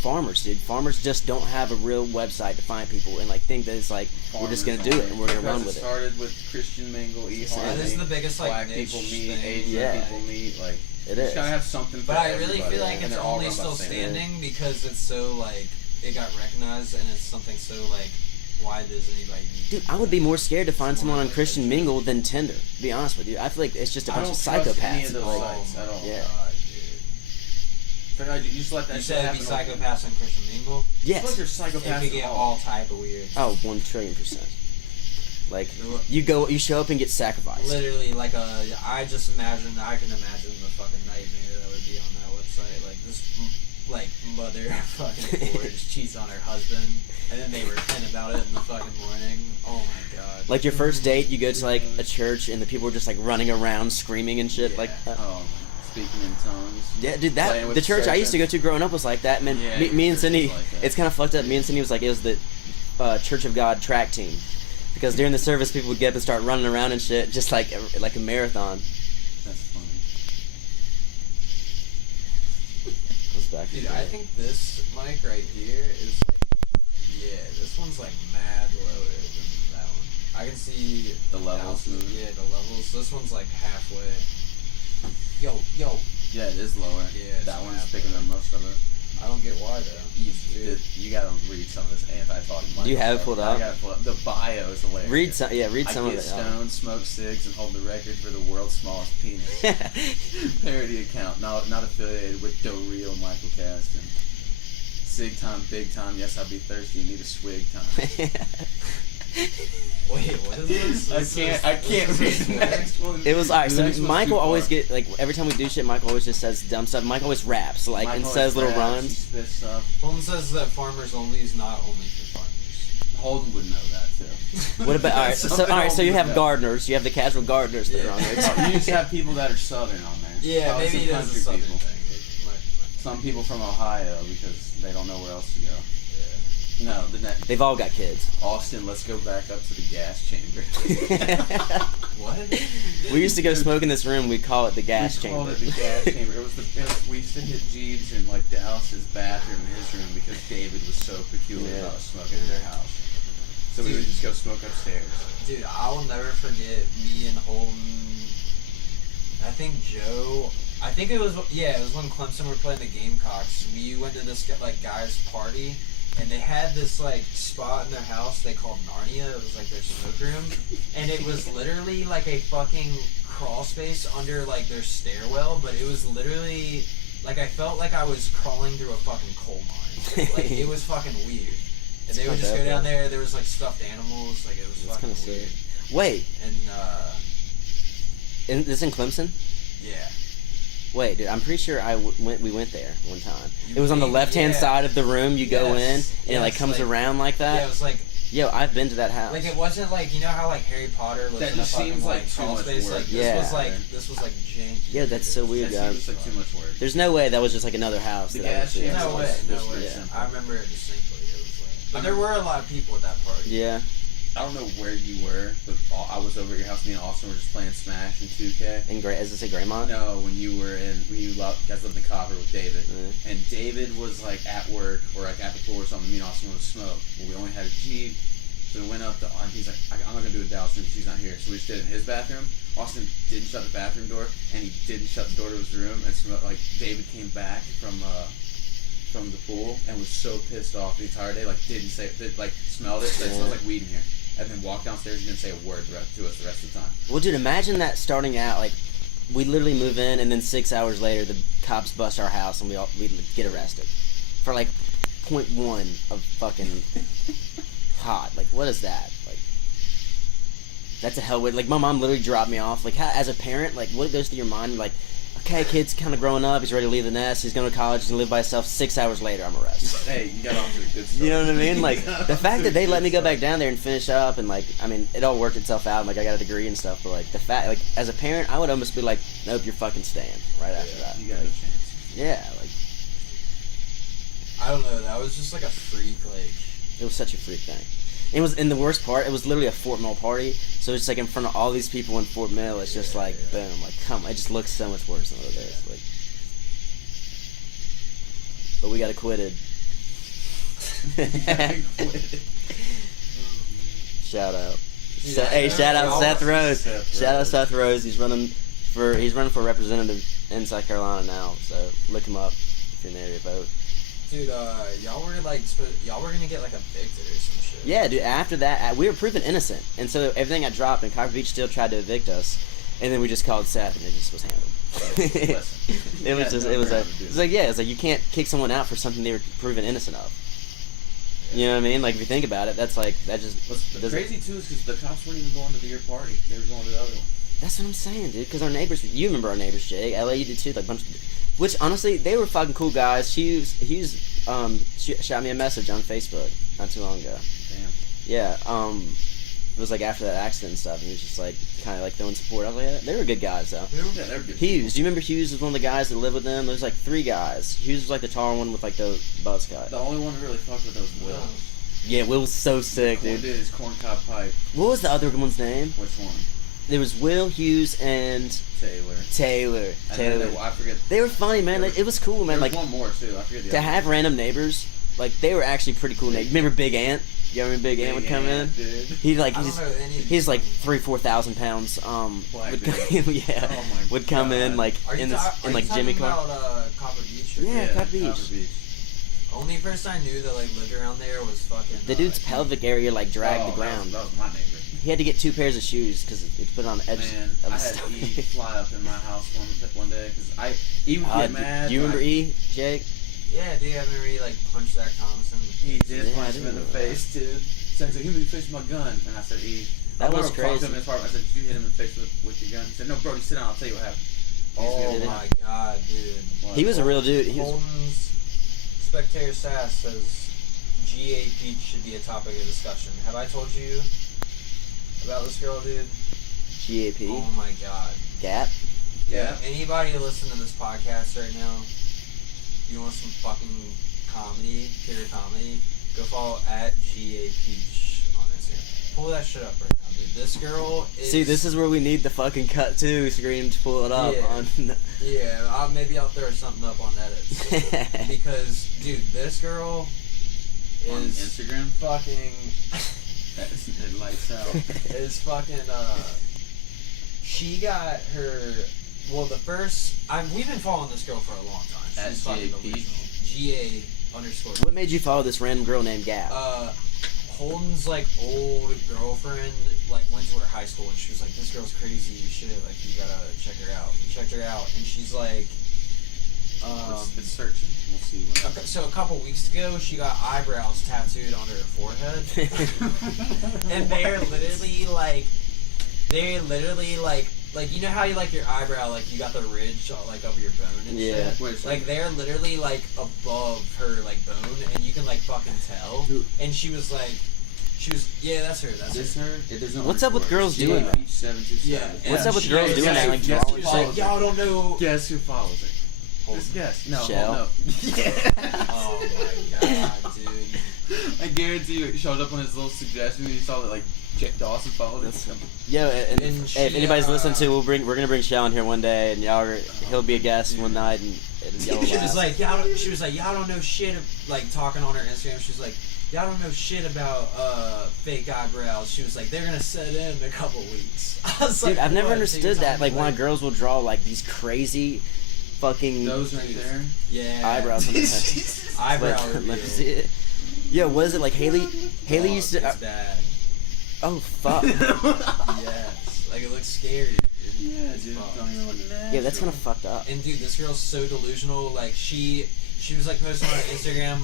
farmers, dude. Farmers just don't have a real website to find people and like think that it's like we're just gonna do it and we're gonna run with it. it." Started with Christian Mingle, That That is the biggest like black niche people meet, thing. Asian Yeah. people meet. Like It you is. just gotta have something. For But I really everybody, feel like and it's they're all only run by still the same guy. standing because it's so like it got recognized and it's something so like why does anybody need Dude, I would be more scared to find someone on Christian Mingle than Tinder. To be honest with you, I feel like it's just a I bunch don't of trust any psychopaths. of those Like, sites at all. Yeah. God, dude. You just let that You shit said it'd be happen. psychopaths on Christian Mingle. Yes. Like yes. you're It psychopaths. could get all type of weird. Oh, 1,000,000,000%. Like you show up and get sacrificed. Literally, like I just imagine. I can imagine the fucking nightmare that would be on that website. Like this, like mother fucking forged cheats on her husband, and then they repent about it in the fucking morning. Oh my god. Like your first date, you go to like a church and the people are just like running around screaming and shit. Yeah. Like, Speaking in tongues. yeah, dude, Playing that with the church I used to go to growing up was like that. Man, Yeah, me and church Cindy, is like that. it's kind of fucked up. Me and Cindy was like, it was the Church of God track team, because during the service people would get up and start running around and shit, just like a marathon. That's funny. respect. Dude, I think this mic right here is like, yeah, this one's like mad lower than that one. I can see The levels. Yeah, the levels. This one's like halfway. Yo. Yeah, it is lower. Yeah, it's that one's halfway. picking up most of it. I don't get why though. You gotta read some of this anti-talking. Do you have it pulled up? I got it pulled up. The bio is hilarious. Read some I of get it. stoned, smoke cigs, and hold the record for the world's smallest penis. Parody account, not affiliated with Do Real Michael Caston. Sig time, big time. Yes, I'll be thirsty. Need a swig time. Wait, what is this? I can't read the next one. It was alright. The So next one's Michael too always far. get like every time we do shit. Michael always just says dumb stuff. Michael always raps like Mike and always says little raps, He rhymes. spits stuff. Holden says that farmers only is not only for farmers. Holden would know that too. What about That's something so you Holden have would know. gardeners. You have the casual gardeners that are on there. You just have people that are southern on there. Yeah, Probably maybe some it is a country southern people. thing. It might. Some people from Ohio because they don't know where else to go. No, the next. They've all got kids. Austin, let's go back up to the gas chamber. What? We used to go smoke in this room. We'd call it the gas We chamber. called it the gas chamber. We used to hit Jeeves in like Dallas's bathroom in his room because David was so peculiar Yeah. about smoking in their house. So we would just go smoke upstairs. Dude, I will never forget me and Holden. I think Joe. I think it was when Clemson were playing the Gamecocks. We went to this like guy's party, and they had this like spot in their house they called Narnia. It was like their smoke room, and it was literally like a fucking crawl space under like their stairwell. But it was literally like I felt like I was crawling through a fucking coal mine. Like it was fucking weird. And they would just go down there. There was like stuffed animals. Like it was That's fucking kinda weird. sick. Wait, And this in Clemson? yeah. Wait, dude, I'm pretty sure we went there one time. You It was on the think- left-hand yeah. side of the room. You go in, and it like Yes, comes like- around like Yeah, that. it was like Yo, I've been to that house. it wasn't like you know how like Harry Potter lives That in a just fucking seems like too crawl much space. work. Like Yeah. this was like janky. Yeah, that's so weird, That guys. seems like too much work. There's no way that was just like another house. The that I went gas to. chamber No way, was no just way. very Yeah. simple. I remember it distinctly. It was like, but there were a lot of people at that party. Yeah. I don't know where you were, but I was over at your house. Me and Austin were just playing Smash and 2K. In as it say Greymont? No, when you guys lived in Copper with David, Yeah. and David was like at work or like at the pool or something. Me and Austin wanted to smoke. Well, we only had a Jeep, so we went up to. He's like, I'm not gonna do it in Dallas since he's not here. So we just did it in his bathroom. Austin didn't shut the bathroom door, and he didn't shut the door to his room. And like David came back from the pool and was so pissed off the entire day. Like smelled it. It smells like weed in here. And then walked downstairs and didn't say a word to us the rest of the time. Well, dude, imagine that starting out like we literally move in, and then 6 hours later, the cops bust our house, and we get arrested for like 0.1 of fucking pot. Like, what is that? Like, that's a hell. Like, my mom literally dropped me off. Like, as a parent, like, what goes through your mind? You're like, okay, kid's kind of growing up. He's ready to leave the nest. He's going to college. He's going to live by himself. 6 hours later, I'm arrested. Hey, you got off to a good start. You know what I mean? Like, You got the off fact to that a they let good me go start. back down there and finish up, and like, I mean, it all worked itself out. And, like, I got a degree and stuff. But like, the fact, like, as a parent, I would almost be like, nope, you're fucking staying right after that. You got no Like, chance. yeah, like, I don't know. That was just like a freak. Like it was such a freak thing. It was, and the worst part, it was literally a Fort Mill party. So it's like in front of all these people in Fort Mill. It's just like, boom, like, come, it just looks so much worse than what it is. Like, but we got acquitted. Shout out. Yeah, Hey, shout out I'll- Seth Rose. Seth Shout out Rose. Seth Rose. He's running for representative in South Carolina now. So look him up if you're in the area, vote. dude, y'all were like y'all were gonna get like evicted or some shit. Yeah, dude. After that, we were proven innocent, and so everything got dropped, and Copper Beach still tried to evict us, and then we just called Seth, and it just was handled. Listen, It was you just, got it no was ground to do it's like, yeah, it's like you can't kick someone out for something they were proven innocent of. You know what I mean? Like, if you think about it, that's like, that just What's doesn't- crazy too is because the cops weren't even going to your party; they were going to the other one. That's what I'm saying, dude. Because our neighbors, you remember our neighbors, Jay. LA, you did too. Like, bunch of, which honestly, they were fucking cool guys. He shot me a message on Facebook not too long ago. Damn. Yeah, it was like after that accident and stuff, and he was just like kind of like throwing support. I was like, yeah, they were good guys though. Yeah, they're good. Hughes, do you remember Hughes was one of the guys that lived with them? There's like 3 guys. Hughes was like the taller one with like the buzz cut. The only one who really fucked with us was Will. Yeah, Will was so sick, Will dude. did his corncob pipe. What was the other one's name? Which one? there was Will Hughes and Taylor. And then Taylor. I forget. They were funny, man. Like, it was cool, man. There Like was one more too. I forget the to other have random neighbors. Like they were actually pretty cool. Remember Big Ant? You remember Big Ant would come in? Dude. He like I don't know any of he's like these. 3,000-4,000 pounds. Black Would dude. yeah, Oh my would come in God. like Are you in this are in like you Jimmy talking Clark. about Copper Beach? Or- Yeah, Copper Beach. Copper Beach. Only person I knew that like lived around there was fucking. The dude's he- pelvic area like dragged Oh, the ground. That was my neighbor. He had to get 2 pairs of shoes because it put on the edge Man, of I the had stomach. E fly up in my house one day because E would get mad. Do you remember like, E, Jake? Yeah, dude, I remember he like punched Zach Thomas in the He face. did Yeah, I punch him in didn't the remember face, dude. So he's like, "Hit me in the face with my gun," and I said, "E." That I was talked to crazy. him in his apartment. I said, "Did you hit him in the face with your gun?" He said, "No, Brody, sit down. I'll tell you what happened." Oh Did it? my god, dude. He was a real dude. He was, Holden's Spectator Sass says GA Peach should be a topic of discussion. Have I told you about this girl, dude? GAP. Oh my god. Gap. Yeah. Anybody listen to this podcast right now? You want some fucking comedy, pure comedy? Go follow at GA Peach on Instagram. Pull that shit up right now, dude. This girl is. See, this is where we need the fucking cut to screen to pull it up Yeah. on. Yeah, maybe I'll throw something up on edits. Because, dude, this girl On is Instagram, fucking. it lights out. is fucking. She got her. Well, the first. We've been following this girl for a long time. At She's fucking GA delusional. GA underscore. What made you follow this random girl named Gap? Holden's like old girlfriend like went to her high school and she was like, "This girl's crazy as shit. Like you gotta check her out." We checked her out and she's like, It's searching. We'll see what okay, so a couple weeks ago she got eyebrows tattooed onto her forehead, and they're literally like you know how you like your eyebrow like you got the ridge like over your bone and Yeah. shit. Wait a second. Like they're literally like above her like bone and you can like fucking tell. Who- And she was yeah, that's her. That's This her. her? There's no What's up with underscore. girls doing that? Peach 727. Yeah. What's up with She girls is- doing that? Like Guess drawing who shit? follows Y'all don't know. Guess who follows it? Holden. Just guess. No, Shell. no. Yeah. Oh my god, dude. I guarantee you, it showed up on his little suggestion. And he saw that like Jack Dawson followed it. Yo, and And hey, if she, anybody's listening to, we're gonna bring Shell in here one day, and he'll be a guest Dude. one night, and y'all will She was laugh. like, y'all don't know shit. Like talking on her Instagram, she was like, y'all don't know shit about fake eyebrows. She was like, they're gonna set in a couple weeks. I was Dude, like, I've never what? understood She was that. Like, why like, girls will draw like these crazy, fucking Those right there. yeah, eyebrows on their head. eyebrow Let me reveal. see it. Yo, what is it like? Haley used to. It's bad. Oh fuck. Yes, like it looks scary. Dude. Yeah, It's dude. fucked. Don't even look natural. Yeah, that's kind of fucked up. And dude, this girl's so delusional. Like she was like posting on her Instagram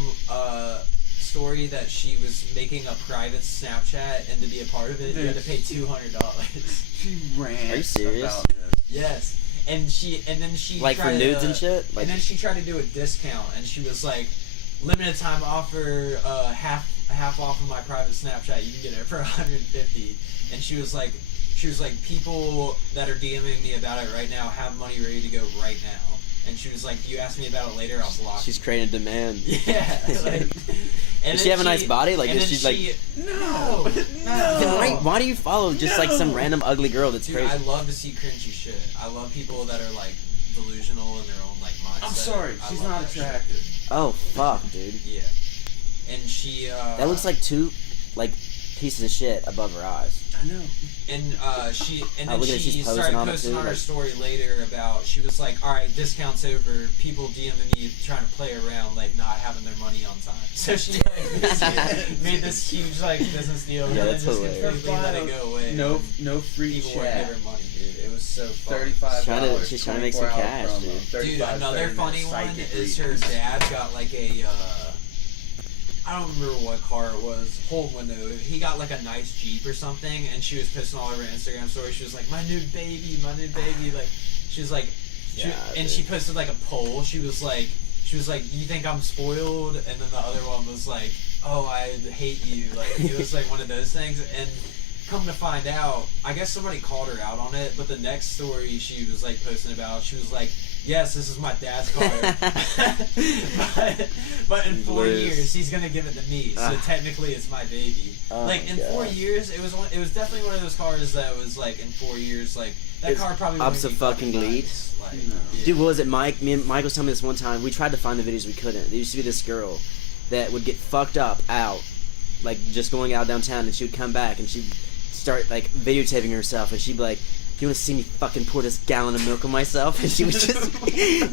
story that she was making a private Snapchat, and to be a part of it, you had to pay $200. She ran. Are you serious? About this. Yes, and then she Like for tried nudes to- and shit. Like, and then she tried to do a discount, and she was like, limited time offer, half off of my private Snapchat. You can get it for $150. And she was like, people that are DMing me about it right now have money ready to go right now. And she was like, you ask me about it later, I'll block she's you. creating a demand. Yeah. Like, Does she have a nice body? Like, and is then she like? No. Then why do you follow just like some random ugly girl that's Dude, crazy? I love to see cringy shit. I love people that are like delusional in their own like mindset. I'm sorry, I she's love not that shit. attractive. Oh fuck, dude. Yeah. And she That looks like two like pieces of shit above her eyes. I know. and Oh, then look at it, she she's posing started on it posting too, on her like- story later about she was like, all right, discounts over, people DMing me trying to play around like not having their money on time. So she like made this huge like business deal Yeah, and that's then just hilarious. completely let it go away. No free People wouldn't give chat. her money, dude. It was so fun. $35. She's trying to make some 24-hour cash, promo, dude. 35, Dude, another 30 funny minute one psychic is her readings. dad got like a, I don't remember what car it was, whole window. He got like a nice Jeep or something, and she was posting all over her Instagram story. She was like, my new baby. Like, she was like, Yeah, and she posted like a poll. She was like, you think I'm spoiled? And then the other one was like, oh, I hate you. Like, it was like one of those things. And come to find out, I guess somebody called her out on it, but the next story she was like posting about, she was like, yes, this is my dad's car. but in 4 Liz. years, he's gonna give it to me. So technically, it's my baby. Oh like in my 4 God. years, it was definitely one of those cars that was like in 4 years, like that It's car probably wouldn't be abso-fucking fucking lead. nice. Like, No. yeah. Dude, what was it, Mike? Me and Mike was telling me this one time. We tried to find the videos, we couldn't. There used to be this girl that would get fucked up out, like just going out downtown, and she would come back and she'd start like videotaping herself, and she'd be like, "Do you want to see me fucking pour this gallon of milk on myself?" And she would just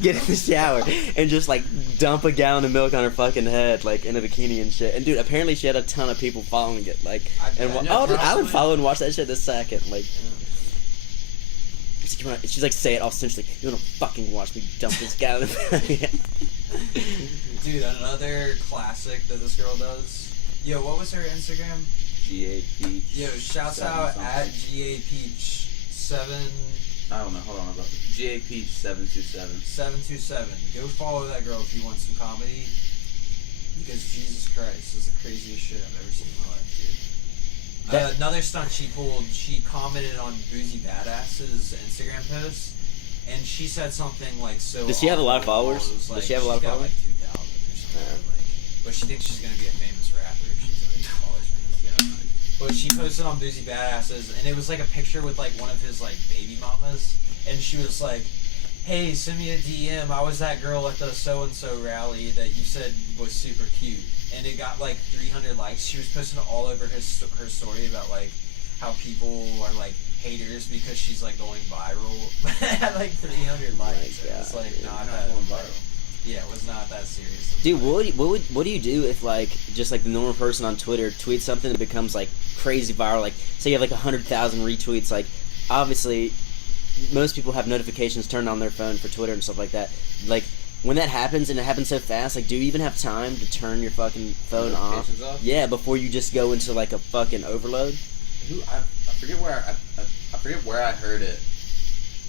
get in the shower and just like dump a gallon of milk on her fucking head, like in a bikini and shit. And dude, apparently she had a ton of people following it, like. And bet. oh, dude, I would Probably. follow and watch that shit in a second, like. She's like, say it all essentially. You wanna fucking watch me dump this gallon of Dude, another classic that this girl does. Yo, what was her Instagram? GA Peach. Yo, shouts seven out something. at GA Peach I don't know. Hold on about this. GA Peach 727. 727. Go follow that girl if you want some comedy. Because Jesus Christ, this is the craziest shit I've ever seen in my life, dude. Another stunt she pulled, she commented on Boozy Badass's Instagram post, and she said something like so. Does she have a lot of awful, followers? it was Does she have a lot of she's got followers? Like 2,000 or something. Like, but she thinks she's gonna be a famous rapper. She's like, college man. But she posted on Boozy Badasses, and it was like a picture with like one of his like baby mamas, and she was like, "Hey, send me a DM. I was that girl at the so and so rally that you said was super cute." And it got like 300 likes. She was posting it all over her story about like how people are like haters because she's like going viral. At like 300 likes. It was God, like dude. not Not that. going viral. Yeah, it was not that serious. Dude, what do you do if like just like the normal person on Twitter tweets something that becomes like crazy viral? Like, say you have like 100,000 retweets. Like, obviously, most people have notifications turned on their phone for Twitter and stuff like that. Like, when that happens and it happens so fast, like, do you even have time to turn your fucking phone off? Notifications off? Yeah, before you just go into like a fucking overload. I forget where I forget where I heard it.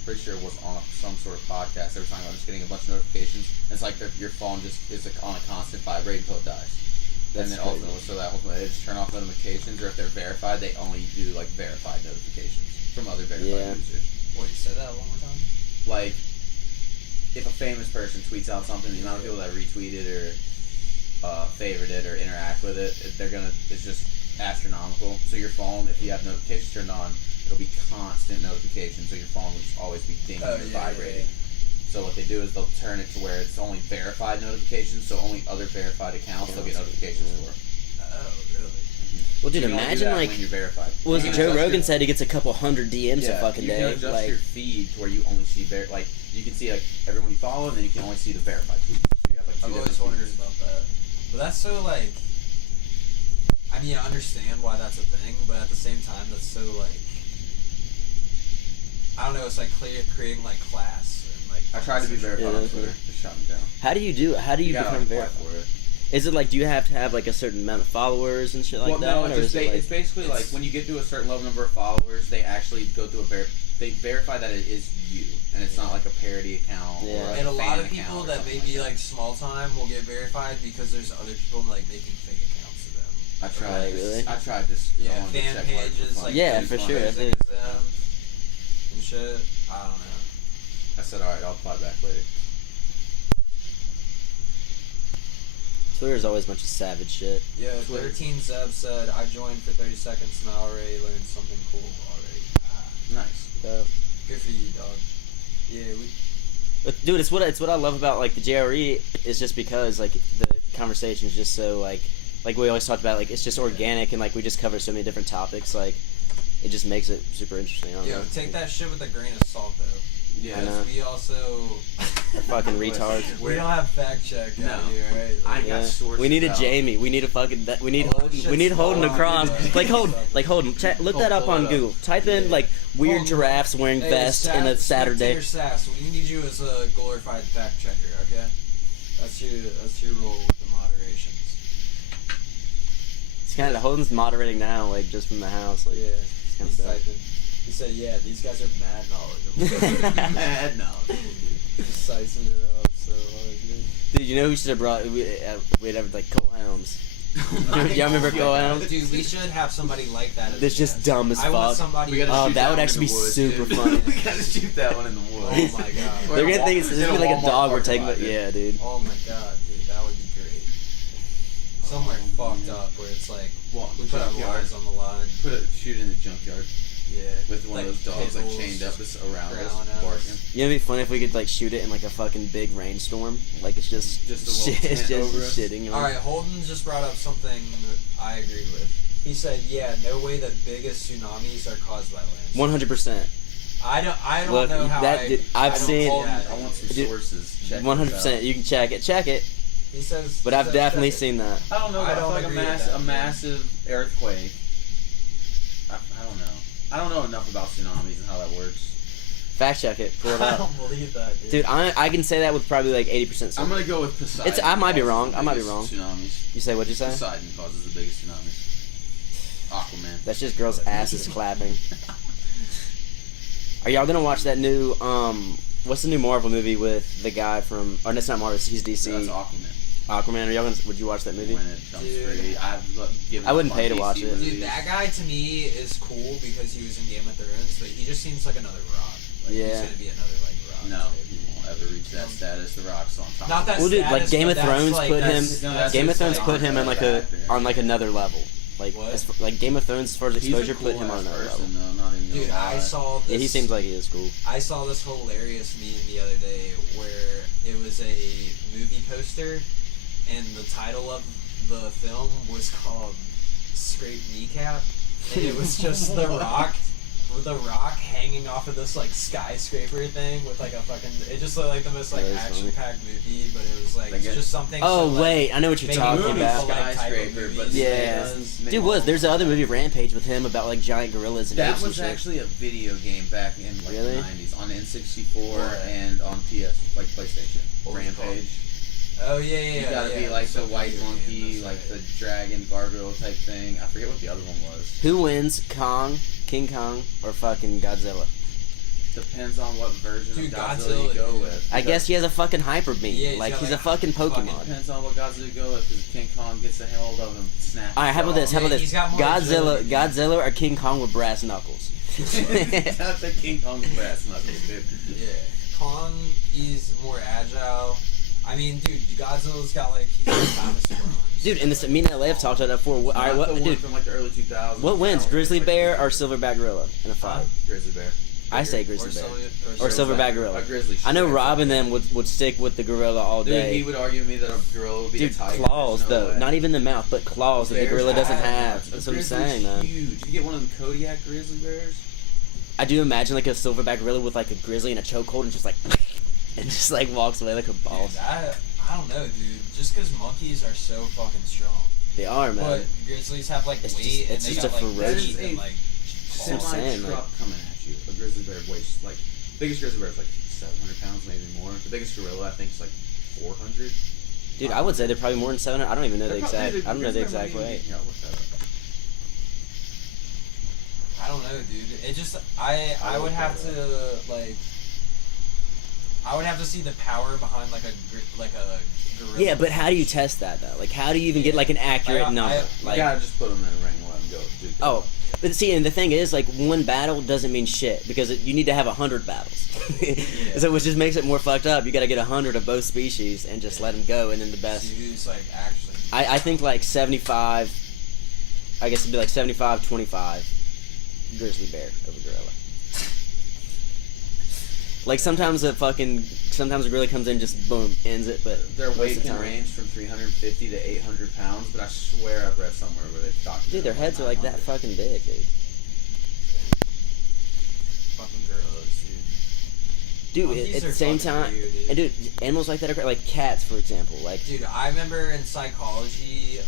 Pretty sure it was on some sort of podcast. They were talking about just getting a bunch of notifications. It's like your phone just is like on a constant vibrate until it dies. That's And then crazy. ultimately they just turn off notifications, or if they're verified, they only do like verified notifications from other verified Yeah. users. What, you said that one more time? Like, if a famous person tweets out something, the amount of people that retweet it or favorite it or interact with it, it's just astronomical. So your phone, if you have notifications turned on, it'll be constant notifications, so your phone will just always be dinging or vibrating. So what they do is they'll turn it to where it's only verified notifications, so only other verified accounts they'll get notifications for. Oh, really? Well, dude, You can only do imagine that like when you're verified. what was You it? can Joe adjust Rogan your- said he gets a couple hundred DMs a fucking you day. can adjust Like, your feed to where you only see like you can see like everyone you follow, and then you can only see the verified feed. So you have like two I've always different wondered feeds. about that. But that's so like. I mean, I understand why that's a thing, but at the same time, that's so like. I don't know. It's like creating like class and like. I tried to be verified on Yeah. Twitter. It shut me down. how do you gotta become apply verified? for it. Is it like, do you have to have like a certain amount of followers and shit like Well, that? no, or is it like, it's basically like when you get to a certain level number of followers, they actually go through they verify that it is you, and it's not like a parody account. Yeah. Or like And a lot fan of people account or that something maybe like like small time will get verified because there's other people like making fake accounts of them. I tried. Like, really? I tried just Yeah, going to fan check marks pages for fun. like Yeah, fake for fun sure, I things think. of them and shit. I don't know. I said, all right, I'll apply back later. Twitter's always a bunch of savage shit. Yeah, Twitter. 13 Zeb said, I joined for 30 seconds and I already learned something cool already. Nice. Good for you, dog. Yeah, But dude, it's what I love about like the JRE is just because like the conversation is just so like we always talked about, like it's just organic and like we just cover so many different topics, like it just makes it super interesting. I don't Yo, know. take that shit with a grain of salt, though. Yeah. I know. We also... We're fucking retards. we don't have fact check out No. here, right? I Like, got Yeah. sources We need a out. Jamie. We need a fucking. We need A lot of Holden. We shit's need Holden going on, across. dude. Like Holden. Look that up Pull on it up. Google. Type in like weird Holden, giraffes wearing Hey, vests in a Saturday. Sass, we need you as a glorified fact checker, okay? That's your role with the moderations. It's kind of Holden's moderating now, like just from the house. Like, Yeah, it's kind he's of dope. typing. He said, "Yeah, these guys are mad knowledgeable." Mad knowledge. Just sizing it up so hard, dude. Dude, you know who should have brought? We'd have like Cole Helms. Y'all remember Koa? Dude, we should have somebody like that. as That's a just guest. dumb as I want fuck. somebody. We gotta Oh, shoot that would one actually in be the woods, super dude. funny. We gotta shoot that one in the woods. Oh my god. They're gonna think it's In just a gonna be like a Walmart dog we're parking taking. lot, But dude. yeah, dude. Oh my god, dude, that would be great. Somewhere fucked up where it's like Well, we put our junkyard. lives on the line. Shoot in the junkyard Yeah. with one of those dogs like pit bulls chained up just around growling us, at barking. You know, it'd be funny if we could like shoot it in like a fucking big rainstorm. Like it's just Just a little it's tent just over us. shitting. All right, Holden just brought up something that I agree with. He said, "Yeah, no way that biggest tsunamis are caused by land." 100%. I don't Look, know how that I. did- I've I don't seen- call that. I want some Dude, sources. Check this 100%. out. You can check it. Check it. He says, But he I've says definitely check it. seen that. I don't know. I I feel don't like agree with that. a massive earthquake. I don't know. I don't know enough about tsunamis and how that works. Fact check it. Pull it I up. don't believe that, dude. Dude, I can say that with probably like 80% I'm gonna certainty. go with Poseidon. I might be causes wrong. the I might be biggest wrong. Tsunamis. You say what'd you say? Poseidon causes the biggest tsunamis. Aquaman. That's just girls' asses clapping. Are y'all gonna watch that new what's the new Marvel movie with the guy from? Oh, no, it's not Marvel. He's DC. That's Aquaman. Aquaman. Are y'all gonna? Would you watch that movie? When it comes Dude. free, I wouldn't pay to watch it. Dude, that guy to me is cool because he was in Game of Thrones, but he just seems like another Rock. Like, Yeah. He's gonna be another like Rock. No, he won't ever reach that status. The Rock's on top. Not that Well, dude, like status, Game but of that's, Thrones like, put him. that's- No, that's Game of just, Thrones like, put him in like a actor. on like another level. Like What? like Game of Thrones as far as He's a exposure put him on cool-ass another level. person, though, not even Dude, gonna I lie. saw this. Yeah, he seems like he is cool. I saw this hilarious meme the other day where it was a movie poster, and the title of the film was called "Scraped Kneecap," and it was just The Rock, with The Rock hanging off of this like skyscraper thing with like a fucking. It just looked like the most like That is funny. action-packed movie, but it was like Like a- just something. Oh so, like, wait, I know what you're making talking movies about. like type of Skyscraper, movies. but Yeah. does make Dude, there's the all- other movie Rampage with him about like giant gorillas and That apes and was shit. actually a video game back in like Really? the 90s on N64 What? and on PS, like PlayStation. What was it called? Rampage. Oh yeah, yeah. You yeah, gotta yeah, be like it's the a white video game, monkey, that's like right. the dragon gargoyle type thing. I forget what the other one was. Who wins, King Kong, or fucking Godzilla? Depends on what version Dude, of Godzilla Godzilla, you go dude. with. I guess he has a fucking hyper beam. Yeah, he's like got, he's like, a fucking Pokemon. Depends on what Godzilla you go with, because King Kong gets a hold of him, snaps. All right, how about this? How Yeah, about he's this? got more Godzilla, agility. Godzilla, or King Kong with brass knuckles? That's the King Kong's brass knuckles, dude. Yeah, Kong is more agile. I mean, dude, Godzilla's got like he's got dinosaur arms. Dude, and this me and LA have talked about that before. All right, Not what, the one dude? from like the early 2000s. What wins, That one. grizzly bear or silverback gorilla in a fight? Grizzly bear. I say Or grizzly bear Or or silverback gorilla. A grizzly. I know straight Rob up. and them would stick with the gorilla all Dude, day. he would argue with me that a gorilla would be Dude, a tiger. claws There's no though, way. not even the mouth, but claws that the Bears gorilla doesn't have have. ones. That's A what I'm grizzly's saying, man. Huge. You get one of them Kodiak grizzly bears. I do imagine like a silverback gorilla with like a grizzly in a chokehold and just like and just like walks away like a boss. Dude, I don't know, dude. Just because monkeys are so fucking strong, They are, man. but grizzlies have like It's weight just- and it's they just got a like ferocious- teeth and like. That's what I'm claws. saying, Semi truck coming at you. A grizzly bear weighs like biggest grizzly bear is like 700 pounds, maybe more. The biggest gorilla I think is like 400. Dude, I would say they're probably more than 700. I don't even know the They're probably- exact. I don't know the grizzly bear exact might weight. even be- Yeah, look that up. I don't know, dude. It just I would have to like. I would have to see the power behind like a gorilla. Yeah, but how do you test that though? Like, how do you even get like an accurate number? You Like, gotta just put them in a ring and let them go. Dude, oh, but see, and the thing is, like, one battle doesn't mean shit because you need to have 100 battles. So, which just makes it more fucked up. You got to get 100 of both species and just let them go, and then the best. See who's like actually. I think like 75. I guess it'd be like 75-25 grizzly bear over gorilla. Like sometimes a gorilla comes in, just boom, ends it. But Their most weight of the can time- range from 350 to 800 pounds, but I swear I've read somewhere where they've talked. Dude, their heads are like that fucking big, dude. Fucking gorillas, dude. Dude, Monkeys at the are same fucking time, weird, dude. and dude, animals like that are great. Like cats, for example. Like, Dude, I remember in psychology,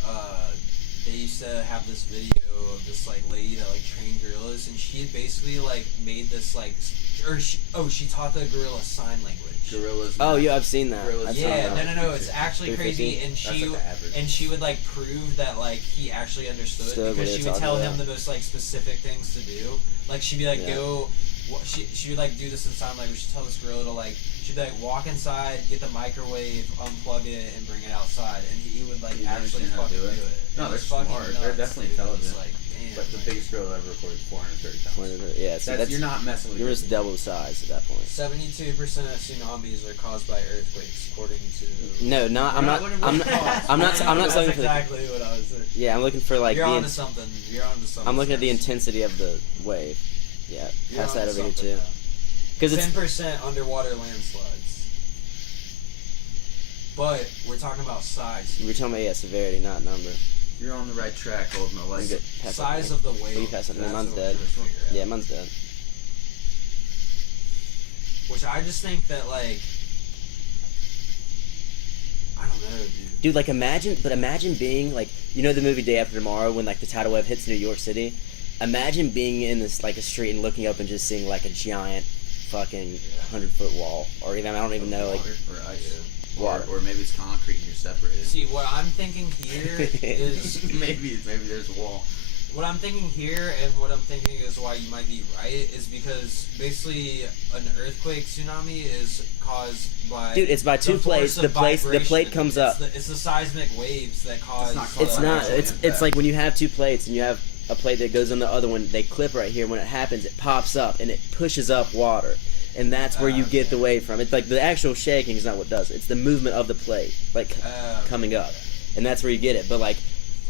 they used to have this video of this like lady that like trained gorillas, and she had basically like made this like, she taught the gorilla sign language. Gorillas. oh yeah, I've seen that. Gorillas, I've seen Yeah, that. no, it's actually 350? crazy, and That's she like the average. and she would like prove that like he actually understood Understood what because he she was would talking tell about. him the most like specific things to do. Like she'd be like, Yeah. she would like do this in sign language. She'd tell this girl to like, she'd like walk inside, get the microwave, unplug it, and bring it outside, and he would like You actually understand how to fucking do it? do it. No, It they're was fucking smart. They're nuts, definitely dude. It was intelligent. like, damn. But the biggest girl ever recorded 430 pounds. Yeah, see, You're not messing with you're your just double the size at that point. 72% of tsunamis are caused by earthquakes, according to. No, I'm not. I'm not That's looking for. exactly what I was saying. Yeah, I'm looking for like You're the. onto something. You're onto something. I'm looking at the Spence. intensity of the wave. Yeah, You're pass that onto over here something, too. though. Because it's 10% underwater landslides. But we're talking about size. we're talking about severity, not number. You're on the right track, Holden. I like I'm good. it. Pass Size that of the Will you wave. pass it? No, That's mine's what dead. we're trying to figure Yeah, out. mine's dead. Which I just think that like, I don't know, dude. Dude, like imagine being like, you know the movie Day After Tomorrow when like the tidal wave hits New York City? Imagine being in this like a street and looking up and just seeing like a giant fucking 100-foot wall, or even I don't even know like Water or ice. Water. Or maybe it's concrete and you're separated. See, what I'm thinking here is maybe there's a wall. what I'm thinking here, and what I'm thinking is why you might be right, is because basically an earthquake tsunami is caused by Dude, it's by two the plates. force of The plate vibration. comes It's up. it's the seismic waves that cause. not called It's Like not. actual It's impact. like when you have two plates and you have a plate that goes on the other one. They clip right here. When it happens, it pops up and it pushes up water, and that's where you get the wave from. It's like the actual shaking is not what does it. It's the movement of the plate, like coming up, and that's where you get it. But like,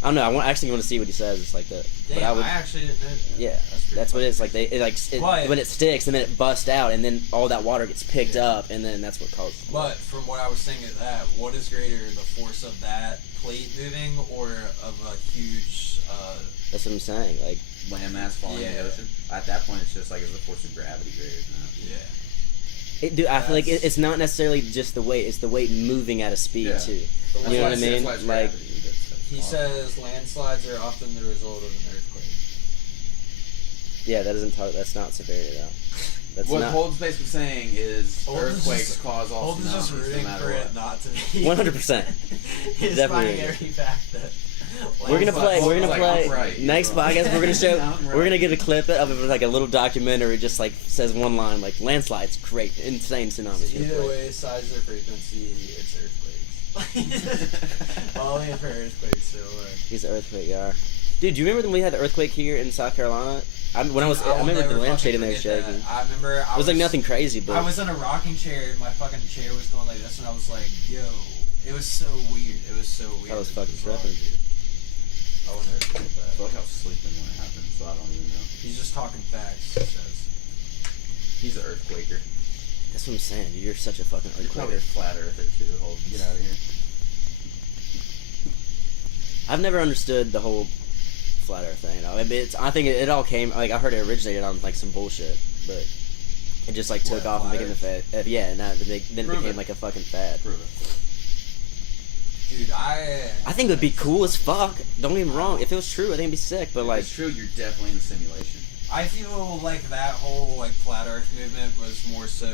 I don't know. I actually want to see what he says. It's like that. Damn, But I would. I actually didn't know that. Yeah, that's what it is. Like But- when it sticks and then it busts out and then all that water gets picked up and then that's what causes. But from what I was saying at that, what is greater, the force of that plate moving or of a huge? That's what I'm saying. Like, Landmass falling in Yeah. the ocean. At that point, it's just like, is the force of gravity greater than that? Yeah. dude, I feel like That's- it's not necessarily just the weight; it's the weight moving at a speed Yeah. too. But You know what what I I mean? That's why it's Like, gravity. That's He all. says landslides are often the result of an earthquake. yeah, that doesn't talk. That's not severity though. That's What not. Holden's basically saying is Holden's earthquakes just- cause all Holden's just tsunamis, rooting no matter for what. it not to be. 100%. He's Definitely finding rooting. every fact that. We're gonna play. We're gonna Like, play I'm right, you're next wrong. podcast. We're gonna show. I'm right. We're gonna get a clip of it with like a little documentary, just like says one line like landslides, great, insane tsunamis. So either way, size or frequency, it's earthquakes. Only for earthquakes, so He's an earthquake guy. Dude, do you remember when we had the earthquake here in South Carolina? I remember the lampshade in there shaking. I remember. It was like nothing crazy, but I was in a rocking chair, and my fucking chair was going like this, and I was like, "Yo," it was so weird. It was so weird. I was fucking It bizarre, tripping. dude. I will never forget I feel that. like I was sleeping when it happened, so I don't even know. He's just talking facts. He says. He's an earthquaker. that's what I'm saying. Dude, you're such a fucking You're probably a earthquaker. flat earther too, Holden. Get out of here. I've never understood the whole flat Earth thing. I mean, I think it all came like I heard it originated on like some bullshit, but it just like took What, off and flat became a fad. Yeah, and then it Prove became it. like a fucking fad. Prove it. Dude, I think it would be cool as fuck. Don't get me wrong. If it was true, I think it'd be sick. But If like, it's true, you're definitely in the simulation. I feel like that whole like flat Earth movement was more so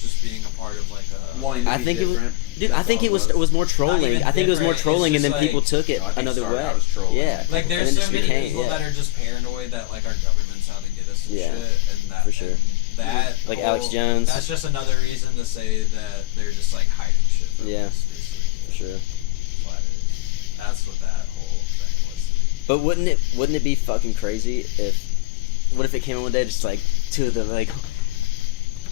just being a part of like a. Wanting to I be think it was, different. dude. I That's think all it was more trolling. even I think it was more different, trolling, it's and then just people like- took it No, I think another started way. out as trolling. Yeah, Like and there's then it so just many became, people yeah. that are just paranoid that like our government's out to get us and Yeah, shit, and that for sure. and that Like whole- Alex Jones. That's just another reason to say that they're just like hiding shit. From Yeah, us, basically. for sure. Flat Earth. That's what that whole thing was. But wouldn't it be fucking crazy if what if it came in one day just like two of them like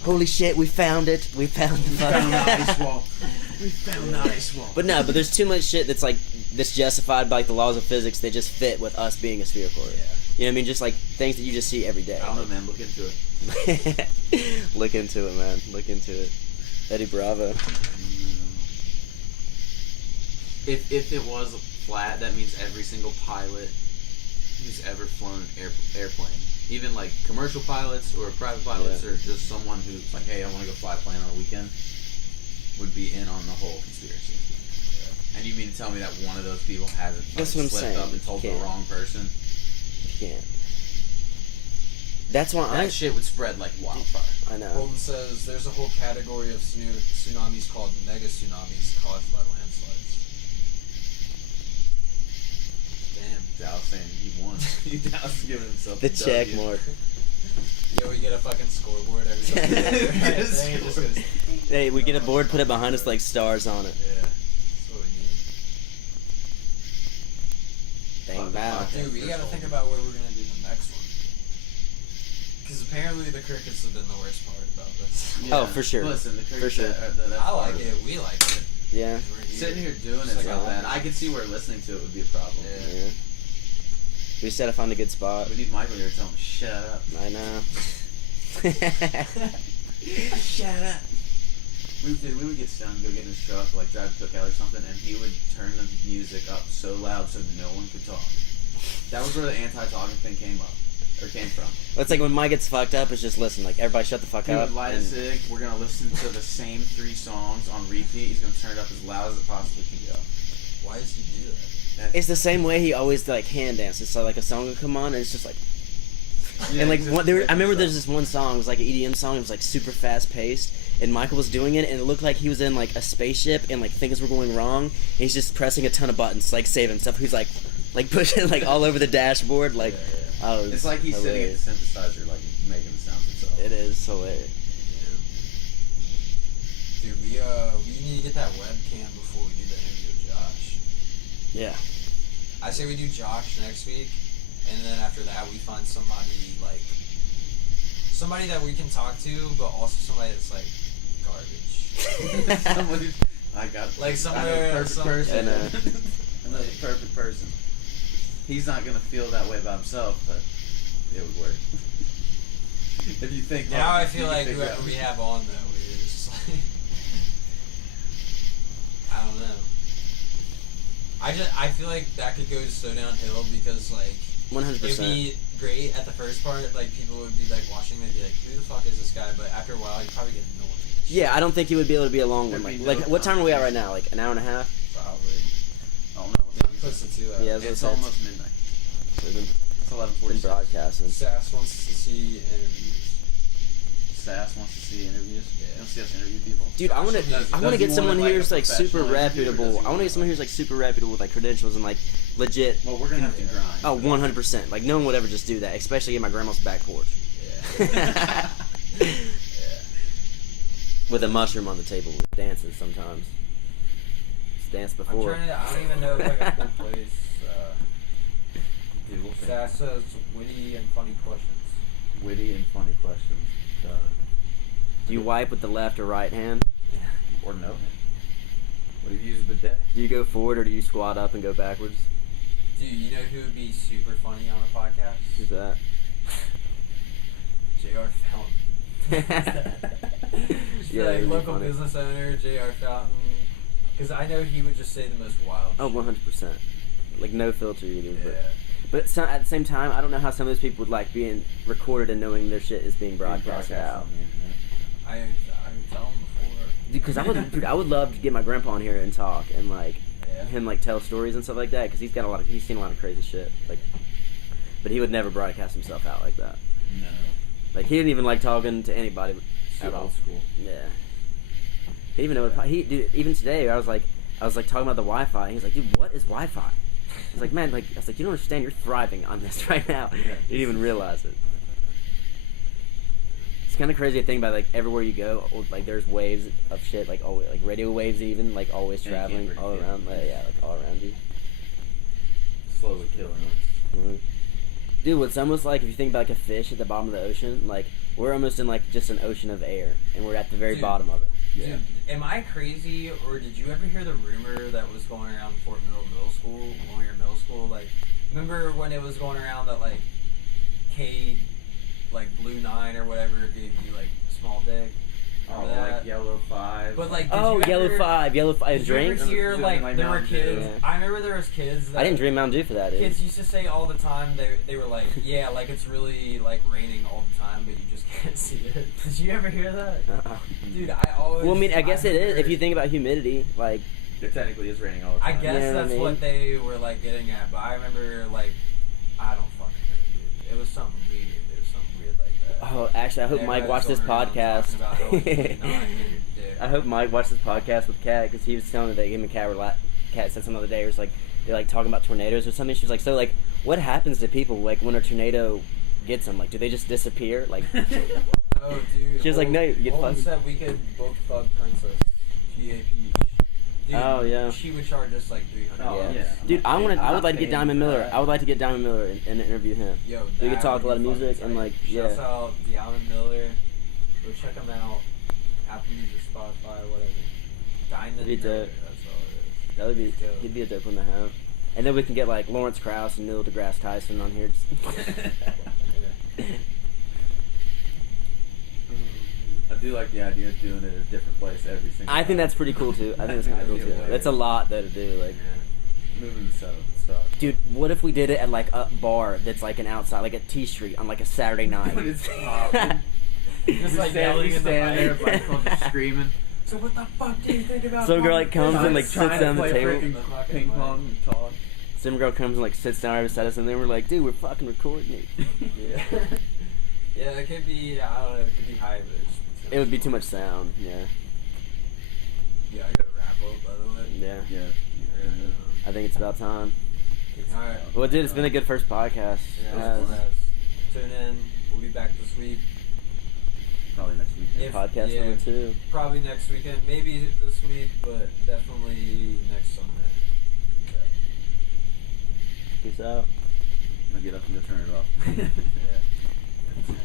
holy shit, we found it. We found the found the fucking ice wall. We found the ice wall. But no, but there's too much shit that's like that's justified by like the laws of physics. They just fit with us being a spherical Earth. Yeah. You know what I mean? Just like things that you just see every day. I don't know, man. Look into it. Look into it, man. Look into it. Eddie Bravo. If it was flat, that means every single pilot who's ever flown an airplane, even like commercial pilots or private pilots, Yeah. or just someone who's like, hey, I want to go fly a plane on a weekend, would be in on the whole conspiracy. And you mean to tell me that one of those people hasn't That's what I'm slipped saying. up and told the Can't. wrong person? You can't. That's why That shit would spread like wildfire. I know. Holden says there's a whole category of tsunamis called mega tsunamis caused by landslides. Damn. Dallas saying he won. Dallas giving himself The a check W. mark. Yeah, we get a fucking scoreboard every time. Right, then it just goes, Hey, we get a board, put it behind us like stars on it. yeah. That's what we need. Bang, wow. Dude, we gotta think about where we're gonna do the next one. Because apparently the crickets have been the worst part about this. Oh, for sure. Listen, the For sure. I like it. We like it. Yeah. We're Sitting here doing Just it's like not a- bad. I could see where listening to it would be a problem. Yeah. Yeah. We just gotta find a good spot. We need Michael here to tell him, shut up. I know. Shut up. We would get stoned, go get in his truck, like drive to Cookout or something, and he would turn the music up so loud so no one could talk. That was where the anti-talking thing came from. It's like when Mike gets fucked up, it's just listen, like everybody shut the fuck He up. would light a and- cig. We're gonna listen to the same 3 songs on repeat. He's gonna turn it up as loud as it possibly can go. Why does he do that? It's the same way he always like hand dances. So like a song would come on and it's just like, Yeah, and like just one, there, I different remember stuff. there's this one song. It was like an EDM song. It was like super fast paced, and Michael was doing it, and it looked like he was in like a spaceship, and like things were going wrong. And he's just pressing a ton of buttons to like save himself. He's like pushing like all over the dashboard. Like, Yeah, oh, It's like he's hilarious. sitting at the synthesizer, like making the sounds himself. It is hilarious. Dude, we need to get that webcam before we do the interview with Josh. Yeah. I say we do Josh next week, and then after that we find somebody that we can talk to, but also somebody that's like garbage. Somebody, I got Like I somewhere- know the perfect some- person. I know. I know the perfect person. He's not gonna feel that way about himself, but it would work. If you think Now hard, I you feel can like figure whoever out- we have on though is just like I don't know. I feel like that could go so downhill because like 100%. it'd be great at the first part, like people would be like watching, they'd be like, who the fuck is this guy? But after a while, you'd probably get annoyed. Yeah, I don't think it would be able to be a long one. There'd Like, be no what time are we at right now? Like an hour and a half? Probably. I don't know. Maybe close to 2 hours. Yeah, It's so almost midnight. we've been It's 11:46. broadcasting. Sass wants to see interviews. Sass wants to see interviews. Yeah. Don't see us interview people. Dude, I want to. Does- I want to does he get someone want, here like, who's a like super professional interview, or does reputable. he I want to want, get someone who's like super reputable with like credentials and like legit. Well, we're gonna have to grind. Oh, 100%. Like no one would ever just do that, especially in my grandma's back porch Yeah. yeah. with a mushroom on the table, dancing sometimes. It's danced I'm before. trying to, I don't even know like a cool place. Dude, we'll think. Sass says witty and funny questions. Witty and funny questions. Do you wipe with the left or right hand? Or no hand. What if you use a bidet? Do you go forward or do you squat up and go backwards? Dude, you know who would be super funny on a podcast? Who's that? J.R. Fountain. Just Yeah, like that'd be local funny. business owner, J.R. Fountain. Because I know he would just say the most wild Oh, shit. 100%. Like no filter either. Yeah. But so, at the same time, I don't know how some of those people would like being recorded and knowing their shit is being broadcast out. on the internet. I would tell him before. Because I would love to get my grandpa on here and talk and like Yeah. him like tell stories and stuff like that because he's seen a lot of crazy shit. Like, but he would never broadcast himself out like that. No. Like he didn't even like talking to anybody at Too all. old school. Yeah. He didn't even know what dude, even today I was like talking about the Wi-Fi. He's like, dude, what is Wi-Fi? He's like, man, like I was like, you don't understand. You're thriving on this right now. Yeah. You didn't even realize it. It's kind of crazy to think about. Like everywhere you go, like there's waves of shit. Like always, like radio waves, even like always Yeah, you can't traveling break all it. around. Like, yeah, like all around you. Slowly killing us. Mhm. Dude, it's almost like if you think about like a fish at the bottom of the ocean, like we're almost in like just an ocean of air, and we're at the very Dude. bottom of it. Yeah. Dude, am I crazy, or did you ever hear the rumor that was going around Fort Middle School, when we were in middle school? Like, remember when it was going around that, like, K, like, Blue 9 or whatever gave you, like, small dick? Oh, Remember that? like Yellow 5. But, like, did Oh, you Yellow ever, Five Did you drink. ever hear, Doing, like, like, there were Mountain Dew. kids, Yeah. I remember there was kids that I didn't drink Mountain Dew for that, dude. kids used to say all the time, they were like, yeah, like, it's really, like, raining all the time, but you just can't see it. Did you ever hear that? Uh-uh. Dude, I always... Well, I mean, I guess it is. remember- If you think about humidity, like, It technically is raining all the I time. guess You know what I that's mean? what they were like getting at, but I remember like I don't fucking know, dude. It was something weird. It was something weird like that. oh, actually, I hope Everybody Mike was watched this going around podcast. talking about how it's really not needed dick. I hope Mike watched this podcast with Kat because he was telling me that him and Kat said some other day. It was like they're like talking about tornadoes or something. She was like, so like, what happens to people like when a tornado gets them? Like, do they just disappear? Like, Oh, dude. She was like, no, you get Holmes fucked. said we could book Thug Princess. GAP. Dude, Oh, yeah. She would charge us like $300. Oh, Yeah. I'm Dude, not paying- I I'm would not like to get paying Diamond for Miller. that. I would like to get Diamond Miller and interview him. Yo, We could that talk a would lot of be fucking music and, tight. like, Shouts yeah. out Diamond Miller. Go check him out. Apple Music, Spotify, whatever. Diamond That'd be Miller. dope. That's all it That would be. Dope. He'd be a dope one to have. And then we can get like Lawrence Krauss and Neil deGrasse Tyson on here. is. I do like the idea of doing it at a different place every single I think time. that's pretty cool too. I think that's kind of cool too. That's a lot though to do. Like, Moving the stuff. dude, what if we did it at like a bar that's like an outside, like at T Street on like a Saturday night? When it's popping. Just like yelling in the standing mic. there, like, screaming. So what the fuck do you think about Some girl, like, comes and, like, Trying sits to down the play table. freaking ping pong and talk. Some girl comes and like sits down right beside us, and then we're like, dude, we're fucking recording it. Yeah. Yeah, it could be, I don't know, it could be high, but it's It would be too much sound. Yeah. Yeah, I gotta wrap up, by the way. Yeah. Yeah. I think it's about time. Alright. Well, dude, it's been a good first podcast. Yeah, tune in. We'll be back this week. Probably next weekend. If- Podcast yeah. number 2. Probably next weekend. Maybe this week, but definitely next Sunday. Peace out. I'm gonna get up and go turn it off. Yeah.